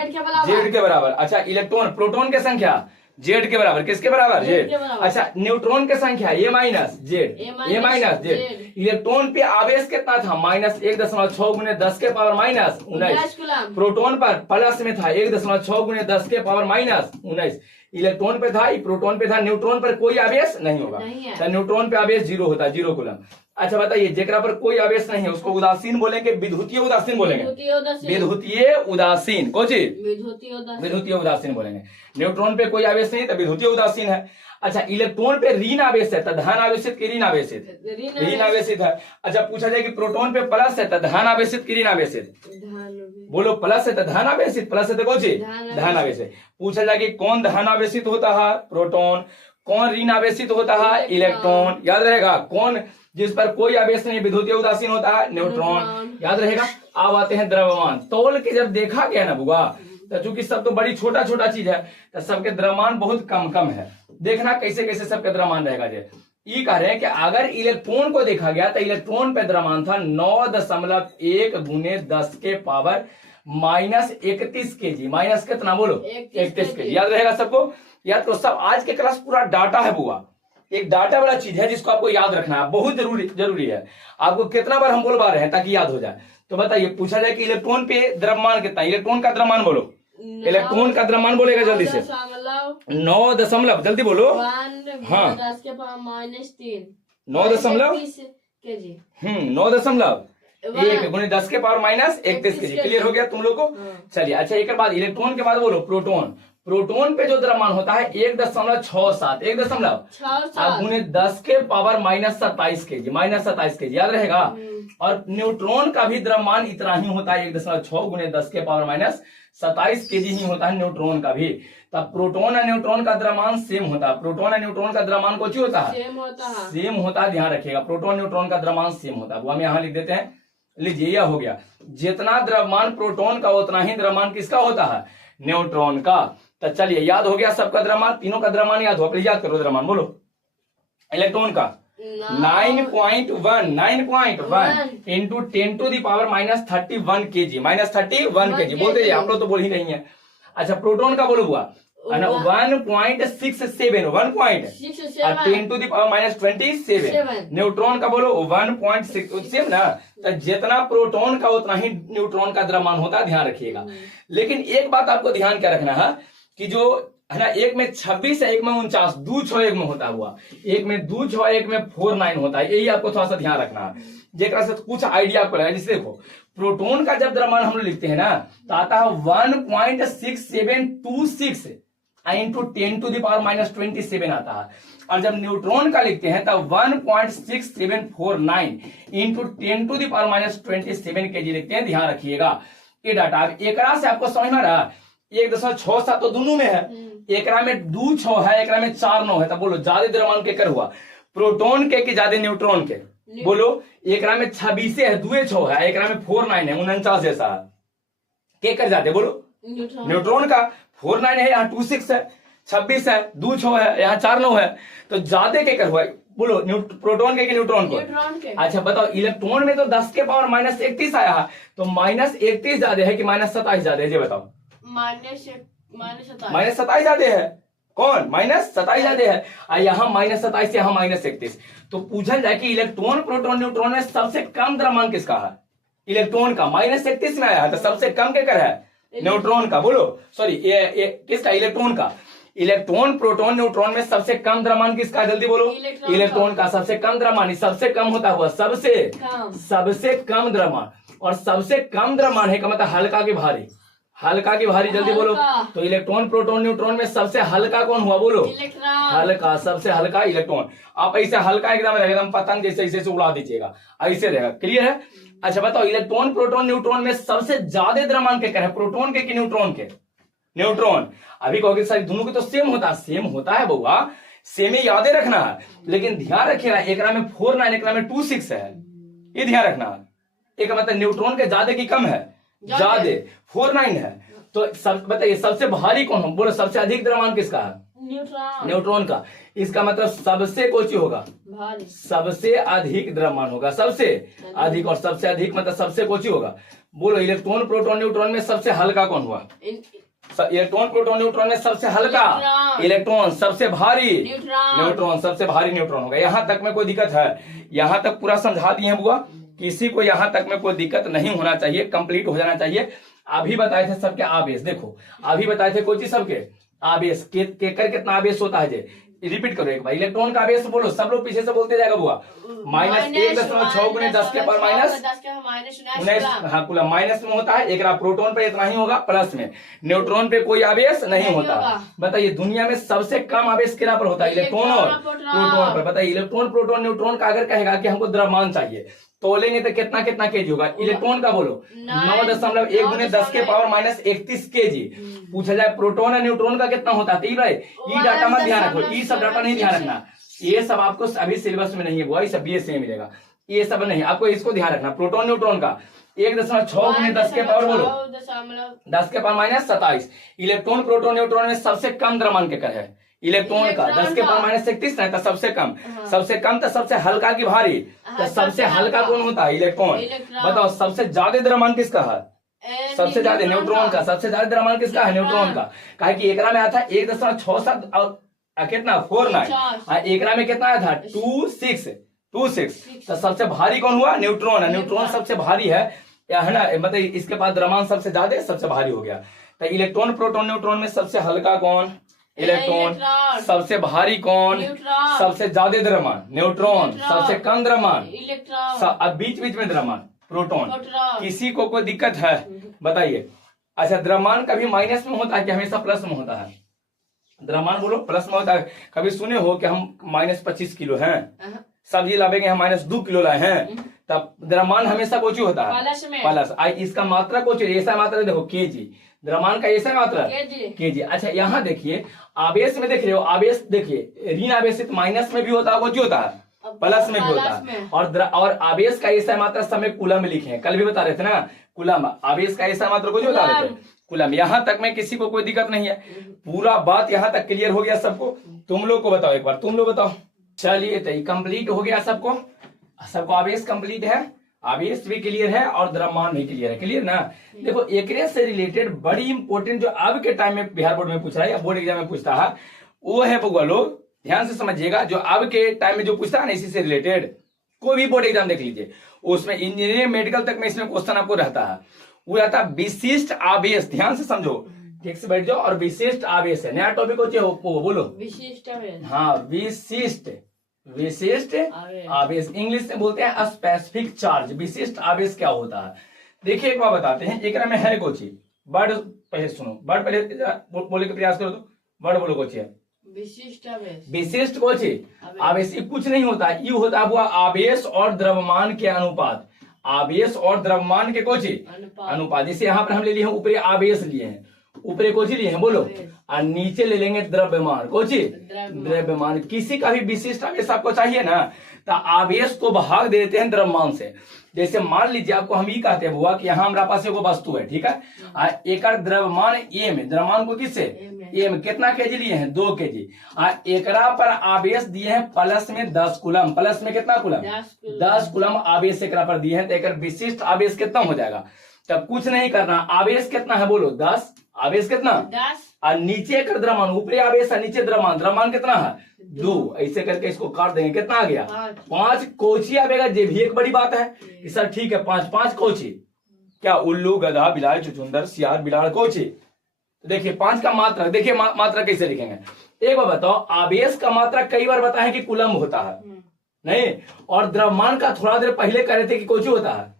जेड के बराबर। अच्छा इलेक्ट्रॉन प्रोटॉन की संख्या जेड के बराबर, किसके बराबर, जेड। अच्छा न्यूट्रॉन की संख्या ए माइनस जेड, ए माइनस जेड। इलेक्ट्रॉन पे आवेश कितना था, -1.6 गुने 10 के पावर -19। प्रोटॉन पर प्लस में था 1.6 गुने 10 के पावर -19। इलेक्ट्रॉन पे था, प्रोटॉन पे था, न्यूट्रॉन पर कोई आवेश नहीं होगा, तो न्यूट्रॉन पे आवेश 0 होता है, 0 कूलम। अच्छा बताइए जेकरा पर कोई आवेश नहीं है उसको उदासीन बोलेंगे, विद्युतीय उदासीन बोलेंगे, विद्युतीय उदासीन, कौन चीज, विद्युतीय उदासीन बोलेंगे। न्यूट्रॉन पे कोई आवेश नहीं तो विद्युतीय उदासीन है। अच्छा इलेक्ट्रॉन पे ऋण आवेश है तो धन आवेशित की ऋण आवेशित, ऋण आवेशित है। अच्छा पूछा जाए कि प्रोटॉन पे प्लस है तो धन आवेशित की ऋण आवेशित, बोलो प्लस है तो धन आवेशित, प्लस है तो कौन चीज, धन आवेशित। पूछा जाए कि कौन धन आवेशित होता है, प्रोटॉन, कौन ऋण आवेशित होता है, इलेक्ट्रॉन, याद रहेगा। कौन जिस पर कोई आवेश नहीं विद्युतीय उदासीन होता है, न्यूट्रॉन, याद रहेगा। अब आते हैं द्रव्यमान, तौल के जब देखा गया ना बुआ, तो चूंकि सब तो बड़ी छोटा छोटा चीज है तो सबके द्रव्यमान बहुत कम कम है, देखना कैसे कैसे सबके द्रव्यमान रहेगा। ये कह रहे हैं कि अगर इलेक्ट्रॉन को देखा गया तो इलेक्ट्रॉन पे द्रव्यमान था 9.1 गुने 10 के पावर -31 केजी, माइनस कितना बोलो 31 केजी, याद रहेगा सबको। याद तो सब आज के क्लास पूरा डाटा है बुआ, एक डाटा वाला चीज है जिसको आपको याद रखना है, बहुत जरूरी है। आपको कितना बार हम बोलवा रहे हैं ताकि याद हो जाए। तो बताइए पूछा जाए कि इलेक्ट्रॉन पे द्रव्यमान कितना, इलेक्ट्रॉन का द्रव्यमान बोलो, इलेक्ट्रॉन का द्रव्यमान बोलेगा जल्दी से, 9 दशमलव, जल्दी बोलो। हाँ 9.1 गुने 10 के पावर -31 केजी, क्लियर हो गया तुम लोग को। चलिए अच्छा एक बाद इलेक्ट्रॉन के बाद बोलो प्रोटॉन। प्रोटॉन पे जो द्रव्यमान होता है 1.67, 1 गुने 10 के पावर -27 केजी, -27 केजी, याद रहेगा। और न्यूट्रॉन का भी द्रव्यमान इतना ही होता है, 1.6 गुने 10 के पावर -27 केजी ही होता है न्यूट्रॉन का भी। तब प्रोटॉन और न्यूट्रॉन का द्रव्यमान सेम होता है, प्रोटॉन और न्यूट्रॉन का द्रव्यमान कुछ होता है, सेम होता है, ध्यान रखिएगा। प्रोटॉन न्यूट्रॉन का द्रव्यमान सेम होता है, वो हम यहाँ लिख देते हैं। लीजिए यह हो गया, जितना द्रव्यमान प्रोटॉन का उतना ही द्रव्यमान किसका होता है, न्यूट्रॉन का। तो चलिए याद हो गया सबका द्रव्यमान, तीनों का द्रव्यमान याद हो, याद करो द्रव्यमान बोलो। इलेक्ट्रॉन का 9.1 into 10 to the power -31 KG, -31 KG बोलते हैं आप लोग तो बोल ही नहीं है। अच्छा प्रोटॉन का बोलो हुआ 1.67, 10 टू दी पावर -27। न्यूट्रॉन का बोलो 1.6 ना, तो जितना प्रोटॉन का उतना ही न्यूट्रॉन का द्रव्यमान होता है, ध्यान रखिएगा। लेकिन एक बात आपको ध्यान क्या रखना है कि जो है ना, एक में 26 है, एक में 49, 2 6 एक में होता हुआ, एक में 2 6 एक में 4 9 होता है, यही आपको थोड़ा सा ध्यान रखना है, जेकरा से कुछ आइडिया आपको लगा। जैसे देखो प्रोटॉन का जब द्रव्यमान हम लोग लिखते हैं ना तो आता है 1.6726 इंटू 10 टू दी पावर -27 आता है। और जब न्यूट्रॉन का लिखते हैं तो 1.6749 into 10 to the power -27 KG लिखते हैं, ध्यान रखिएगा ये डाटा। एकरा से आपको समझ में रहा 1.67 तो दोनों में है, एकरा में 2 6 है, एकरा में 4 9 है, तो बोलो ज्यादा द्रव्यमान के कर हुआ, प्रोटॉन के कि ज्यादा न्यूट्रॉन के, बोलो। एकरा में 26 है, 2 6 है, एकरा में 4 9 है, 49 जैसा है, के कर जाते बोलो न्यूट्रॉन का। 4 9 है, यहाँ 2 6 है, 26 है, 2 6 है, यहाँ 4 9 है, तो ज्यादा के कर हुआ बोलो प्रोटॉन के न्यूट्रॉन को। अच्छा बताओ इलेक्ट्रॉन में तो 10 के पावर -31 आया है, तो -31 ज्यादा है कि -27 ज्यादा है, ये बताओ। -27 ज्यादा है। कौन? -27 ज्यादा है। और यहाँ -27 से यहाँ -31। तो पूछा जाए कि इलेक्ट्रॉन प्रोटॉन न्यूट्रॉन में सबसे कम द्रव्यमान किसका है? इलेक्ट्रॉन का। -31 में आया है, तो सबसे कम क्या है? न्यूट्रॉन का। बोलो, सॉरी, ये किसका? इलेक्ट्रॉन का। इलेक्ट्रॉन प्रोटॉन न्यूट्रॉन में सबसे कम द्रव्यमान किसका? जल्दी बोलो। इलेक्ट्रॉन का सबसे कम द्रव्यमान। सबसे कम होता हुआ सबसे कम द्रव्यमान। और सबसे कम द्रव्यमान है का मतलब हल्का की भारी। हल्का की भारी, जल्दी बोलो। तो इलेक्ट्रॉन प्रोटॉन न्यूट्रॉन में सबसे हल्का कौन हुआ? बोलो। हल्का, सबसे हल्का इलेक्ट्रॉन। आप ऐसे हल्का एकदम पतंग जैसे ऐसे उड़ा दीजिएगा, ऐसे रहेगा। क्लियर है? अच्छा बताओ, इलेक्ट्रॉन प्रोटॉन न्यूट्रॉन में सबसे ज्यादा द्रव्यमान के है? प्रोटॉन के कि न्यूट्रॉन के? न्यूट्रॉन। अभी कहोगे सर दोनों के तो सेम होता है। सेम होता है बउआ, सेम ही यादें रखना है। लेकिन ध्यान रखिएगा, एक में 4 9 एक में 2 6 है, ये ध्यान रखना है। एक मतलब न्यूट्रॉन के ज्यादा की कम है? ज्यादा। 4 9 है। तो सब बताइए सबसे भारी कौन हो? बोलो, सबसे अधिक द्रव्यमान किसका है? न्यूट्रॉन का। इसका मतलब सबसे कोची होगा? भारी। सबसे अधिक द्रव्यमान होगा, सबसे अधिक। और सबसे अधिक मतलब सबसे कोची होगा? बोलो, इलेक्ट्रॉन प्रोटॉन न्यूट्रॉन में सबसे हल्का कौन हुआ? इलेक्ट्रॉन प्रोटॉन न्यूट्रॉन में सबसे हल्का इलेक्ट्रॉन, सबसे भारी न्यूट्रॉन, सबसे भारी न्यूट्रॉन होगा। यहाँ तक में कोई दिक्कत है? यहाँ तक पूरा समझा दिए हैं बुआ, किसी को यहाँ तक में कोई दिक्कत नहीं होना चाहिए, कंप्लीट हो जाना चाहिए। अभी बताए थे सबके आवेश, देखो अभी बताए थे कोई चीज सबके आवेश केकर कितना आवेश होता है। जे रिपीट करो एक बार, इलेक्ट्रॉन का आवेश बोलो, सब लोग पीछे से बोलते जाएगा बुआ। -1.6 × 10 के पावर -19। हाँ, कुल माइनस में होता है। एक प्रोटॉन पे इतना ही होगा, प्लस में। न्यूट्रॉन पे कोई आवेश नहीं होता। बताइए दुनिया में सबसे कम आवेश किना पर होता है? इलेक्ट्रॉन और प्रोटॉन पर। बताइए इलेक्ट्रॉन प्रोटॉन न्यूट्रॉन का अगर कहेगा कि हमको द्रव्यमान चाहिए, तोलेंगे तो कितना कितना केजी होगा? इलेक्ट्रॉन का बोलो 9.1 × 10 के पावर -31 केजी। पूछा जाए प्रोटॉन और न्यूट्रॉन का कितना होता है? भाई ये डाटा मत ध्यान रखो, ये सब डाटा नहीं ध्यान रखना। ये सब आपको अभी सिलेबस में नहीं है वो, सब BS में मिलेगा, ये सब नहीं। आपको इसको ध्यान रखना, प्रोटॉन न्यूट्रॉन का 1.6 × 10 के पावर बोलो 10 के पावर -27। इलेक्ट्रॉन प्रोटॉन न्यूट्रॉन में सबसे कम द्रव्यमान के है? इलेक्ट्रॉन का 10 के पावर -31 रहता, सबसे कम। सबसे कम तो सबसे हल्का की भारी, तो सबसे हल्का कौन होता है? इलेक्ट्रॉन। बताओ सबसे ज्यादा द्रव्यमान किसका है? सबसे ज्यादा न्यूट्रॉन का। सबसे ज्यादा द्रव्यमान किसका है? न्यूट्रॉन का। कहा कि एकरा में आया था 1.67 और कितना 4 9। एकरा में कितना आया था? 2 6। तो सबसे भारी कौन हुआ? न्यूट्रॉन है। न्यूट्रॉन सबसे भारी है ना, मतलब इसके पास द्रव्यमान सबसे ज्यादा, सबसे भारी हो गया। तो इलेक्ट्रॉन प्रोटॉन न्यूट्रॉन में सबसे हल्का कौन? इलेक्ट्रॉन। सबसे भारी कौन? सबसे ज्यादा द्रव्यमान न्यूट्रॉन। सबसे कम द्रव्यमान अब बीच बीच में द्रव्यमान प्रोटॉन। किसी को कोई दिक्कत है? बताइए। अच्छा, द्रव्यमान कभी माइनस में होता है कि हमेशा प्लस में होता है? द्रव्यमान बोलो प्लस में होता है। कभी सुने हो कि हम -25 किलो हैं, सब्जी लावेंगे हम -2 किलो लाए हैं, तब द्रव्यमान हमेशा कोची होता है? प्लस। इसका मात्रा कोची? ऐसा मात्रा देखो केजी। द्रव्यमान का ऐसा मात्रा केजी। अच्छा यहाँ देखिए आवेश में देख रहे हो, आवेश देखिए ऋण आवेशित माइनस में भी होता है, कोची होता है? प्लस में भी होता है। और आवेश का ऐसा मात्रा समय कूलम में लिखे हैं, कल भी बता रहे थे ना, कूलम। आवेश का ऐसा मात्रा कुछ बता रहे थे, कूलम। यहाँ तक में किसी को कोई दिक्कत नहीं है? पूरा बात यहाँ तक क्लियर हो गया सबको? तुम लोग को बताओ एक बार, तुम लोग बताओ। चलिए तो कंप्लीट हो गया सबको। सबको आवेश कंप्लीट है, आवेश भी क्लियर है और द्रव्यमान भी क्लियर है। क्लियर ना? देखो एक से रिलेटेड बड़ी इंपॉर्टेंट जो अब के टाइम में बिहार बोर्ड में पूछ रहा है या बोर्ड एग्जाम में पूछता है, वो है बउआ लोग ध्यान से समझिएगा, जो अब के टाइम में जो पूछता है ना इसी से रिलेटेड, कोई भी बोर्ड एग्जाम देख लीजिए, उसमें इंजीनियरिंग मेडिकल तक में इसमें क्वेश्चन आपको रहता है। वो रहता है विशिष्ट आवेश। ध्यान से समझो, ठीक से बैठ जाओ। और विशिष्ट आवेश है नया टॉपिक हो, बोलो विशिष्ट आवेश। हाँ, विशिष्ट आवेश इंग्लिश में बोलते हैं स्पेसिफिक चार्ज। विशिष्ट आवेश क्या होता है? देखिए एक बार बताते हैं। एक में है कोची वर्ड, पहले सुनो वर्ड, पहले बोले के प्रयास करो तो वर्ड बोलो कोची है विशिष्ट आवेश। विशिष्ट कोची आवेश कुछ नहीं होता है, ये होता है आवेश और द्रव्यमान के अनुपात। आवेश और द्रव्यमान के कोची अनुपात। जैसे यहाँ पर हम ले लिए हैं ऊपरी आवेश लिए हैं, ऊपरी कोची लिए हैं बोलो, और नीचे ले लेंगे द्रव्यमान। कोची द्रव्यमान। किसी का भी विशिष्ट आवेश आपको चाहिए ना, तो आवेश को भाग देते हैं द्रव्यमान से। जैसे मान लीजिए आपको हम ये कहते हैं बुआ कि यहाँ हमारे पास एगो वस्तु है, ठीक है, एक द्रव्यमान एम है। द्रव्यमान को किससे? एम। कितना केजी लिए हैं? 2 केजी। एकरा पर आवेश दिए हैं प्लस में 10 कूलम। प्लस में कितना कूलम? 10 कूलम आवेश एकरा पर दिए हैं। तो एक विशिष्ट आवेश कितना हो जाएगा? तब कुछ नहीं करना, आवेश कितना है बोलो 10, आवेश कितना 10 और नीचे कर द्रव्यमान, ऊपरी आवेश और नीचे द्रव्यमान, द्रव्यमान कितना है 2। ऐसे करके इसको काट देंगे, कितना आ गया 5 कोची आवेगा। ये भी एक बड़ी बात है कि सर ठीक है 5 कोची, क्या उल्लू गधा बिलाड़ चुचुंदर सियार बिलाड़ कोची। तो देखिए 5 का मात्रा, देखिए मात्रा कैसे लिखेंगे। एक बार बताओ, आवेश का मात्रा कई बार बताए कि कुलम्ब होता है नहीं, और द्रव्यमान का थोड़ा देर पहले कह रहे थे कि कोची होता है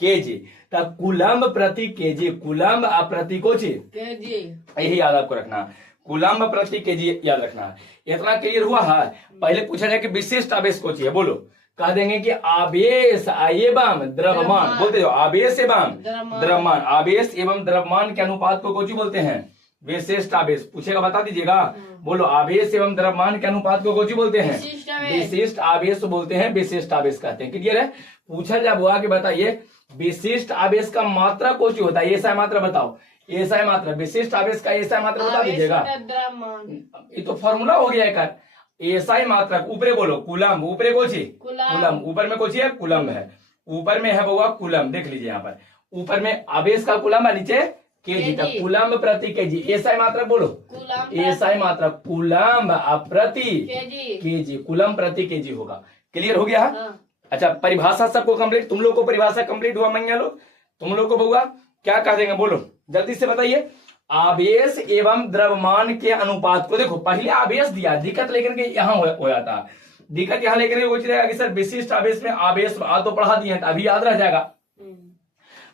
केजी। तब कुलम्ब प्रति केजी, कुलम्ब प्रति कोची केजी, यही याद आपको रखना, कुलम्ब प्रति केजी याद रखना है। इतना क्लियर हुआ है। पहले पूछा जाए कि विशिष्ट आवेश कोची है, बोलो। कह देंगे कि आवेश एवं द्रव्यमान, बोलते हो आवेश एवं द्रव्यमान, आवेश एवं द्रव्यमान के अनुपात को कोची बोलते हैं विशिष्ट आवेश। पूछेगा बता दीजिएगा, बोलो आवेश एवं द्रव्यमान के अनुपात को कोची बोलते हैं विशिष्ट आवेश बोलते हैं, विशिष्ट आवेश कहते हैं। क्लियर है। पूछा जब हुआ कि बताइए विशिष्ट आवेश का मात्रा कोची होता है, ऐसा मात्रा बताओ, ऐसा मात्रा विशिष्ट आवेश का ऐसा मात्रा बता दीजिएगा। ये तो फॉर्मूला हो गया एक एसआई मात्रा। ऊपरे बोलो कुलम्ब, ऊपरे कोची कुलम्ब, ऊपर में कोची है कुलम्ब है, ऊपर में है बउआ कुलम्ब। देख लीजिए यहाँ पर ऊपर में आवेश का कुलम्ब है, नीचे केजी का कुलम्ब प्रति केजी। एसआई मात्रा बोलो, एसआई मात्रा कुलम्ब प्रति केजी, कुलम्ब प्रति केजी होगा। क्लियर हो गया। अच्छा परिभाषा सबको कंप्लीट, तुम लोग को परिभाषा कंप्लीट हुआ मैया लोग, तुम लोग को बउआ क्या कह देंगे बोलो जल्दी से बताइए। आवेश एवं द्रव्यमान के अनुपात को, देखो पहले आवेश दिया, दिक्कत लेकर के यहाँ हो जाता है, दिक्कत यहाँ लेकर के पूछ रहेगा कि सर विशिष्ट आवेश में आवेश आज तो पढ़ा दिए अभी याद रह जाएगा,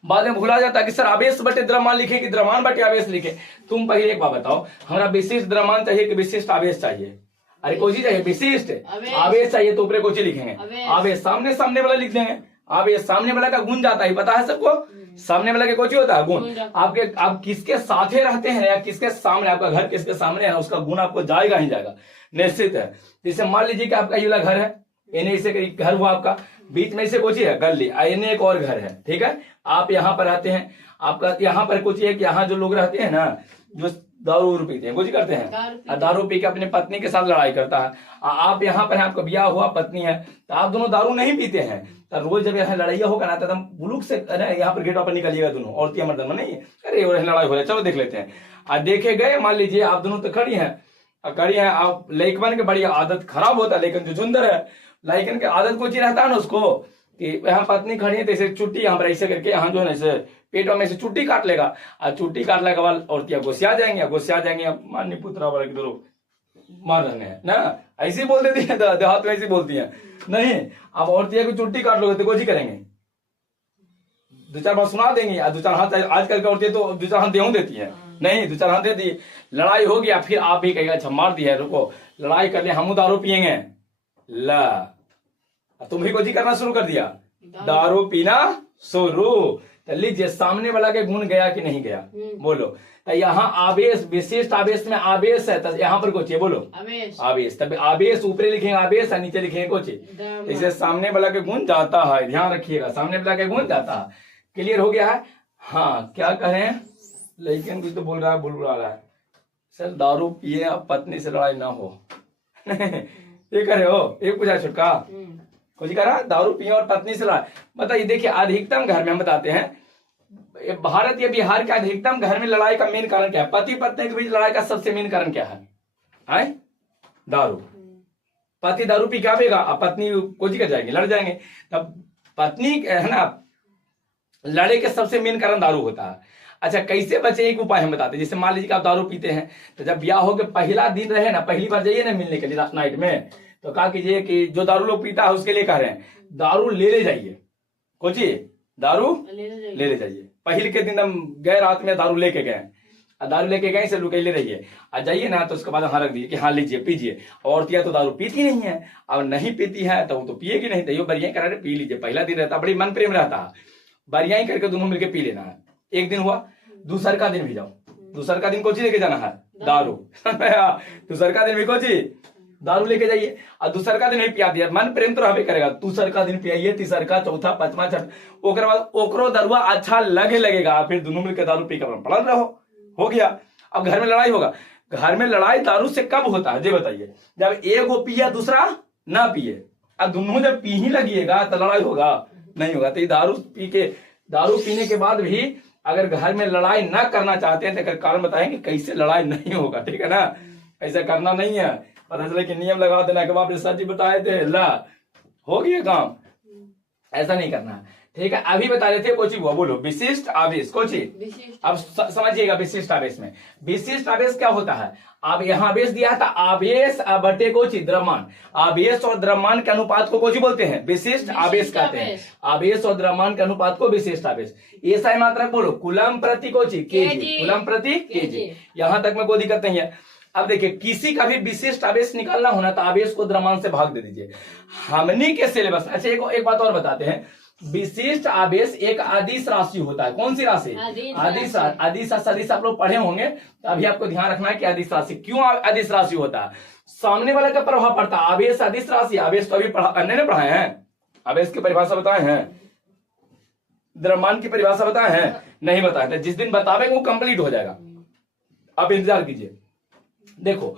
बाद में भूला जाता है कि सर आवेश बटे द्रव्यमान लिखे कि द्रव्यमान बटे आवेश लिखे। तुम पहले एक बात बताओ, हमारा विशिष्ट द्रव्यमान चाहिए कि विशिष्ट आवेश चाहिए? अरे कोची चाहिए विशिष्ट आवेश चाहिए, तो ऊपर कोची लिखेंगे आवेश, सामने सामने वाला लिख देंगे आवेश। सामने वाला का गुण जाता है, पता है सबको, सामने वाला के कोची होता है गुण। आपके आप किसके साथे रहते हैं या किसके सामने, आपका घर किसके सामने है उसका गुण आपको जाएगा ही जाएगा, निश्चित है। जैसे मान लीजिए कि आपका ये वाला घर है, एने से घर हुआ आपका, बीच में से कोची है गली, एने एक और घर है, ठीक है। आप यहाँ पर रहते हैं, आपका यहाँ पर कोची है कि यहाँ जो लोग रहते हैं ना, जो दारू पीते हैं, कुछ करते हैं, दारू पी के अपनी पत्नी के साथ लड़ाई करता है। आप यहाँ पर हैं, आपका ब्याह हुआ, पत्नी है, तो आप दोनों दारू नहीं पीते हैं, तो रोज जब यहाँ लड़ाइया होगा ना, तो बुलूक से यहाँ पर गेट पर निकलिएगा दोनों, औरतियां मर्दन में नहीं, अरे लड़ाई हो रहा है चलो देख लेते हैं। और देखे गए, मान लीजिए आप दोनों तो खड़ी हैं, आप लड़कन के बड़ी आदत खराब होता है, लेकिन जो जुंदर है लड़कन की आदत कुछ ही रहता है ना उसको, कि यहाँ पत्नी खड़ी है तो ऐसे चुट्टी यहाँ पर ऐसे करके यहाँ जो है ना ऐसे पेट में से चुट्टी काट लेगा, और चुट्टी काटने के बाद औरतियां गुस्सा जाएंगे, मान्य पुत्रा वाला की मार रहे हैं ना, ऐसे बोल देती है देहात में, ऐसी बोलती है नहीं। अब औरतियां की चुट्टी काट लोगे तो कुछ ही करेंगे, दो चार बार सुना देंगे, दो चार हाथ, आजकल की औरतें तो दो चार हाथ देहू देती है, नहीं दो चार हाथ दे दी, लड़ाई हो गया, फिर आप भी कहेगा अच्छा मार दिया है, रुको लड़ाई कर ले, हम दारू पियेंगे, ला तुम भी कुछ ही करना शुरू कर दिया, दारू पीना शुरू। तो लीजिए सामने वाला के गुण गया कि नहीं गया, बोलो। तो यहाँ आवेश, विशिष्ट आवेश में आवेश है, तो यहाँ पर कुछ है बोलो आवेश, तब आवेश ऊपर लिखेंगे आवेश और नीचे लिखेंगे कुछ, इसे सामने वाला के गुण जाता है, ध्यान रखिएगा सामने वाला के गुण जाता है। क्लियर हो गया है। हाँ क्या कहें, लेकिन कुछ तो बोल रहा है सर दारू पिए अब पत्नी से लड़ाई ना हो ये करे हो, ये पूछा छुटका कुछ करा, दारू पिए और पत्नी से लड़ाई। बताइए देखिए अधिकतम घर में हम बताते हैं, भारत या बिहार के अधिकतम घर में लड़ाई का मेन कारण क्या है, पति पत्नी के बीच लड़ाई का सबसे मेन कारण क्या है दारू। पति दारू पी के आवेगा, अब पत्नी कुछ कर जाएंगे, लड़ जाएंगे, तब पत्नी है ना लड़े के सबसे मेन कारण दारू होता है। अच्छा कैसे बचे, एक उपाय हम बताते हैं। जैसे मान लीजिए कि आप दारू पीते हैं, तो जब ब्याह हो के पहला दिन रहे ना, पहली बार जाइए ना मिलने के लिए नाइट में, तो कहा कीजिए कि जो दारू लोग पीता है उसके लिए कह रहे हैं दारू ले जाइए, कुछ दारू ले जाइए। पहले के दिन हम गए रात में दारू लेके गए, दारू लेके गए से लुकेले रहिए, आ जाइए ना तो उसके बाद हाँ रख दीजिए कि हाँ लीजिए पीजिए। औरतियां तो दारू पीती नहीं है, अब नहीं पीती है तो वो तो पिएगी नहीं, तो बरियाई करा रहे पी लीजिए, पहला दिन रहता बड़ी मन प्रेम रहता है, बरियाई करके दोनों मिलकर पी लेना है। एक दिन हुआ, दूसर का दिन भी जाओ, दूसर का दिन कोची लेके जाना है दारू दूसर का दिन भी कोची दारू लेके जाइए, और दूसर का दिन भी पिया दिया, मन प्रेम तो रहबे करेगा, दूसर का दिन पियाइए, तीसर का, चौथा, पांचवा, छठा, ओकर बाद ओकरो दरुआ अच्छा लगेगा, फिर दोनों मिलकर दारू पी कर पड़ल रहो, हो गया। अब घर में लड़ाई होगा, घर में लड़ाई दारू से कब होता है ये बताइए, जब एक वो पिया दूसरा ना पिए, अब दोनों जब पी ही लगिएगा तो लड़ाई होगा नहीं होगा। तो दारू पीने के बाद भी अगर घर में लड़ाई ना करना चाहते हैं तो अगर कारण बताएं कि कैसे लड़ाई नहीं होगा, ठीक है ना। ऐसा करना नहीं है, पता चले कि नियम लगा देना कि आपने सच बताए थे, ला हो गया काम, ऐसा नहीं करना, ठीक है। अभी बता रहे थे कोची वो, बोलो विशिष्ट आवेश कोची। अब समझिएगा विशिष्ट आवेश में, विशिष्ट आवेश क्या होता है। अब यहाँ आवेश दिया था, आवेश बटे कोची द्रव्यमान, आवेश और द्रव्यमान के अनुपात को कोची बोलते हैं, विशिष्ट आवेश कहते हैं। आवेश और द्रव्यमान के अनुपात को विशिष्ट आवेश। ऐसा मात्रक बोलो कूलम प्रति कोची केजी, कूलम प्रति केजी। यहां तक में कोई दिक्कत नहीं है। अब देखिए किसी का भी विशिष्ट आवेश निकालना होना तो आवेश को द्रव्यमान से भाग दे दीजिए। हमने के सिलेबस, अच्छा एक बात और बताते हैं, विशिष्ट आवेश एक अदिश राशि होता है। कौन सी राशि, अदिश सदिश आप लोग पढ़े होंगे, तो अभी आपको ध्यान रखना है कि अदिश राशि क्यों अदिश राशि होता है, सामने वाले का प्रभाव पड़ता है। आवेश अदिश राशि, आवेश तो अभी पढ़ाए हैं, आवेश की परिभाषा बताए हैं, द्रव्यमान की परिभाषा बताए हैं, नहीं बताए थे। जिस दिन बतावेंगे वो कंप्लीट हो जाएगा, आप इंतजार कीजिए। देखो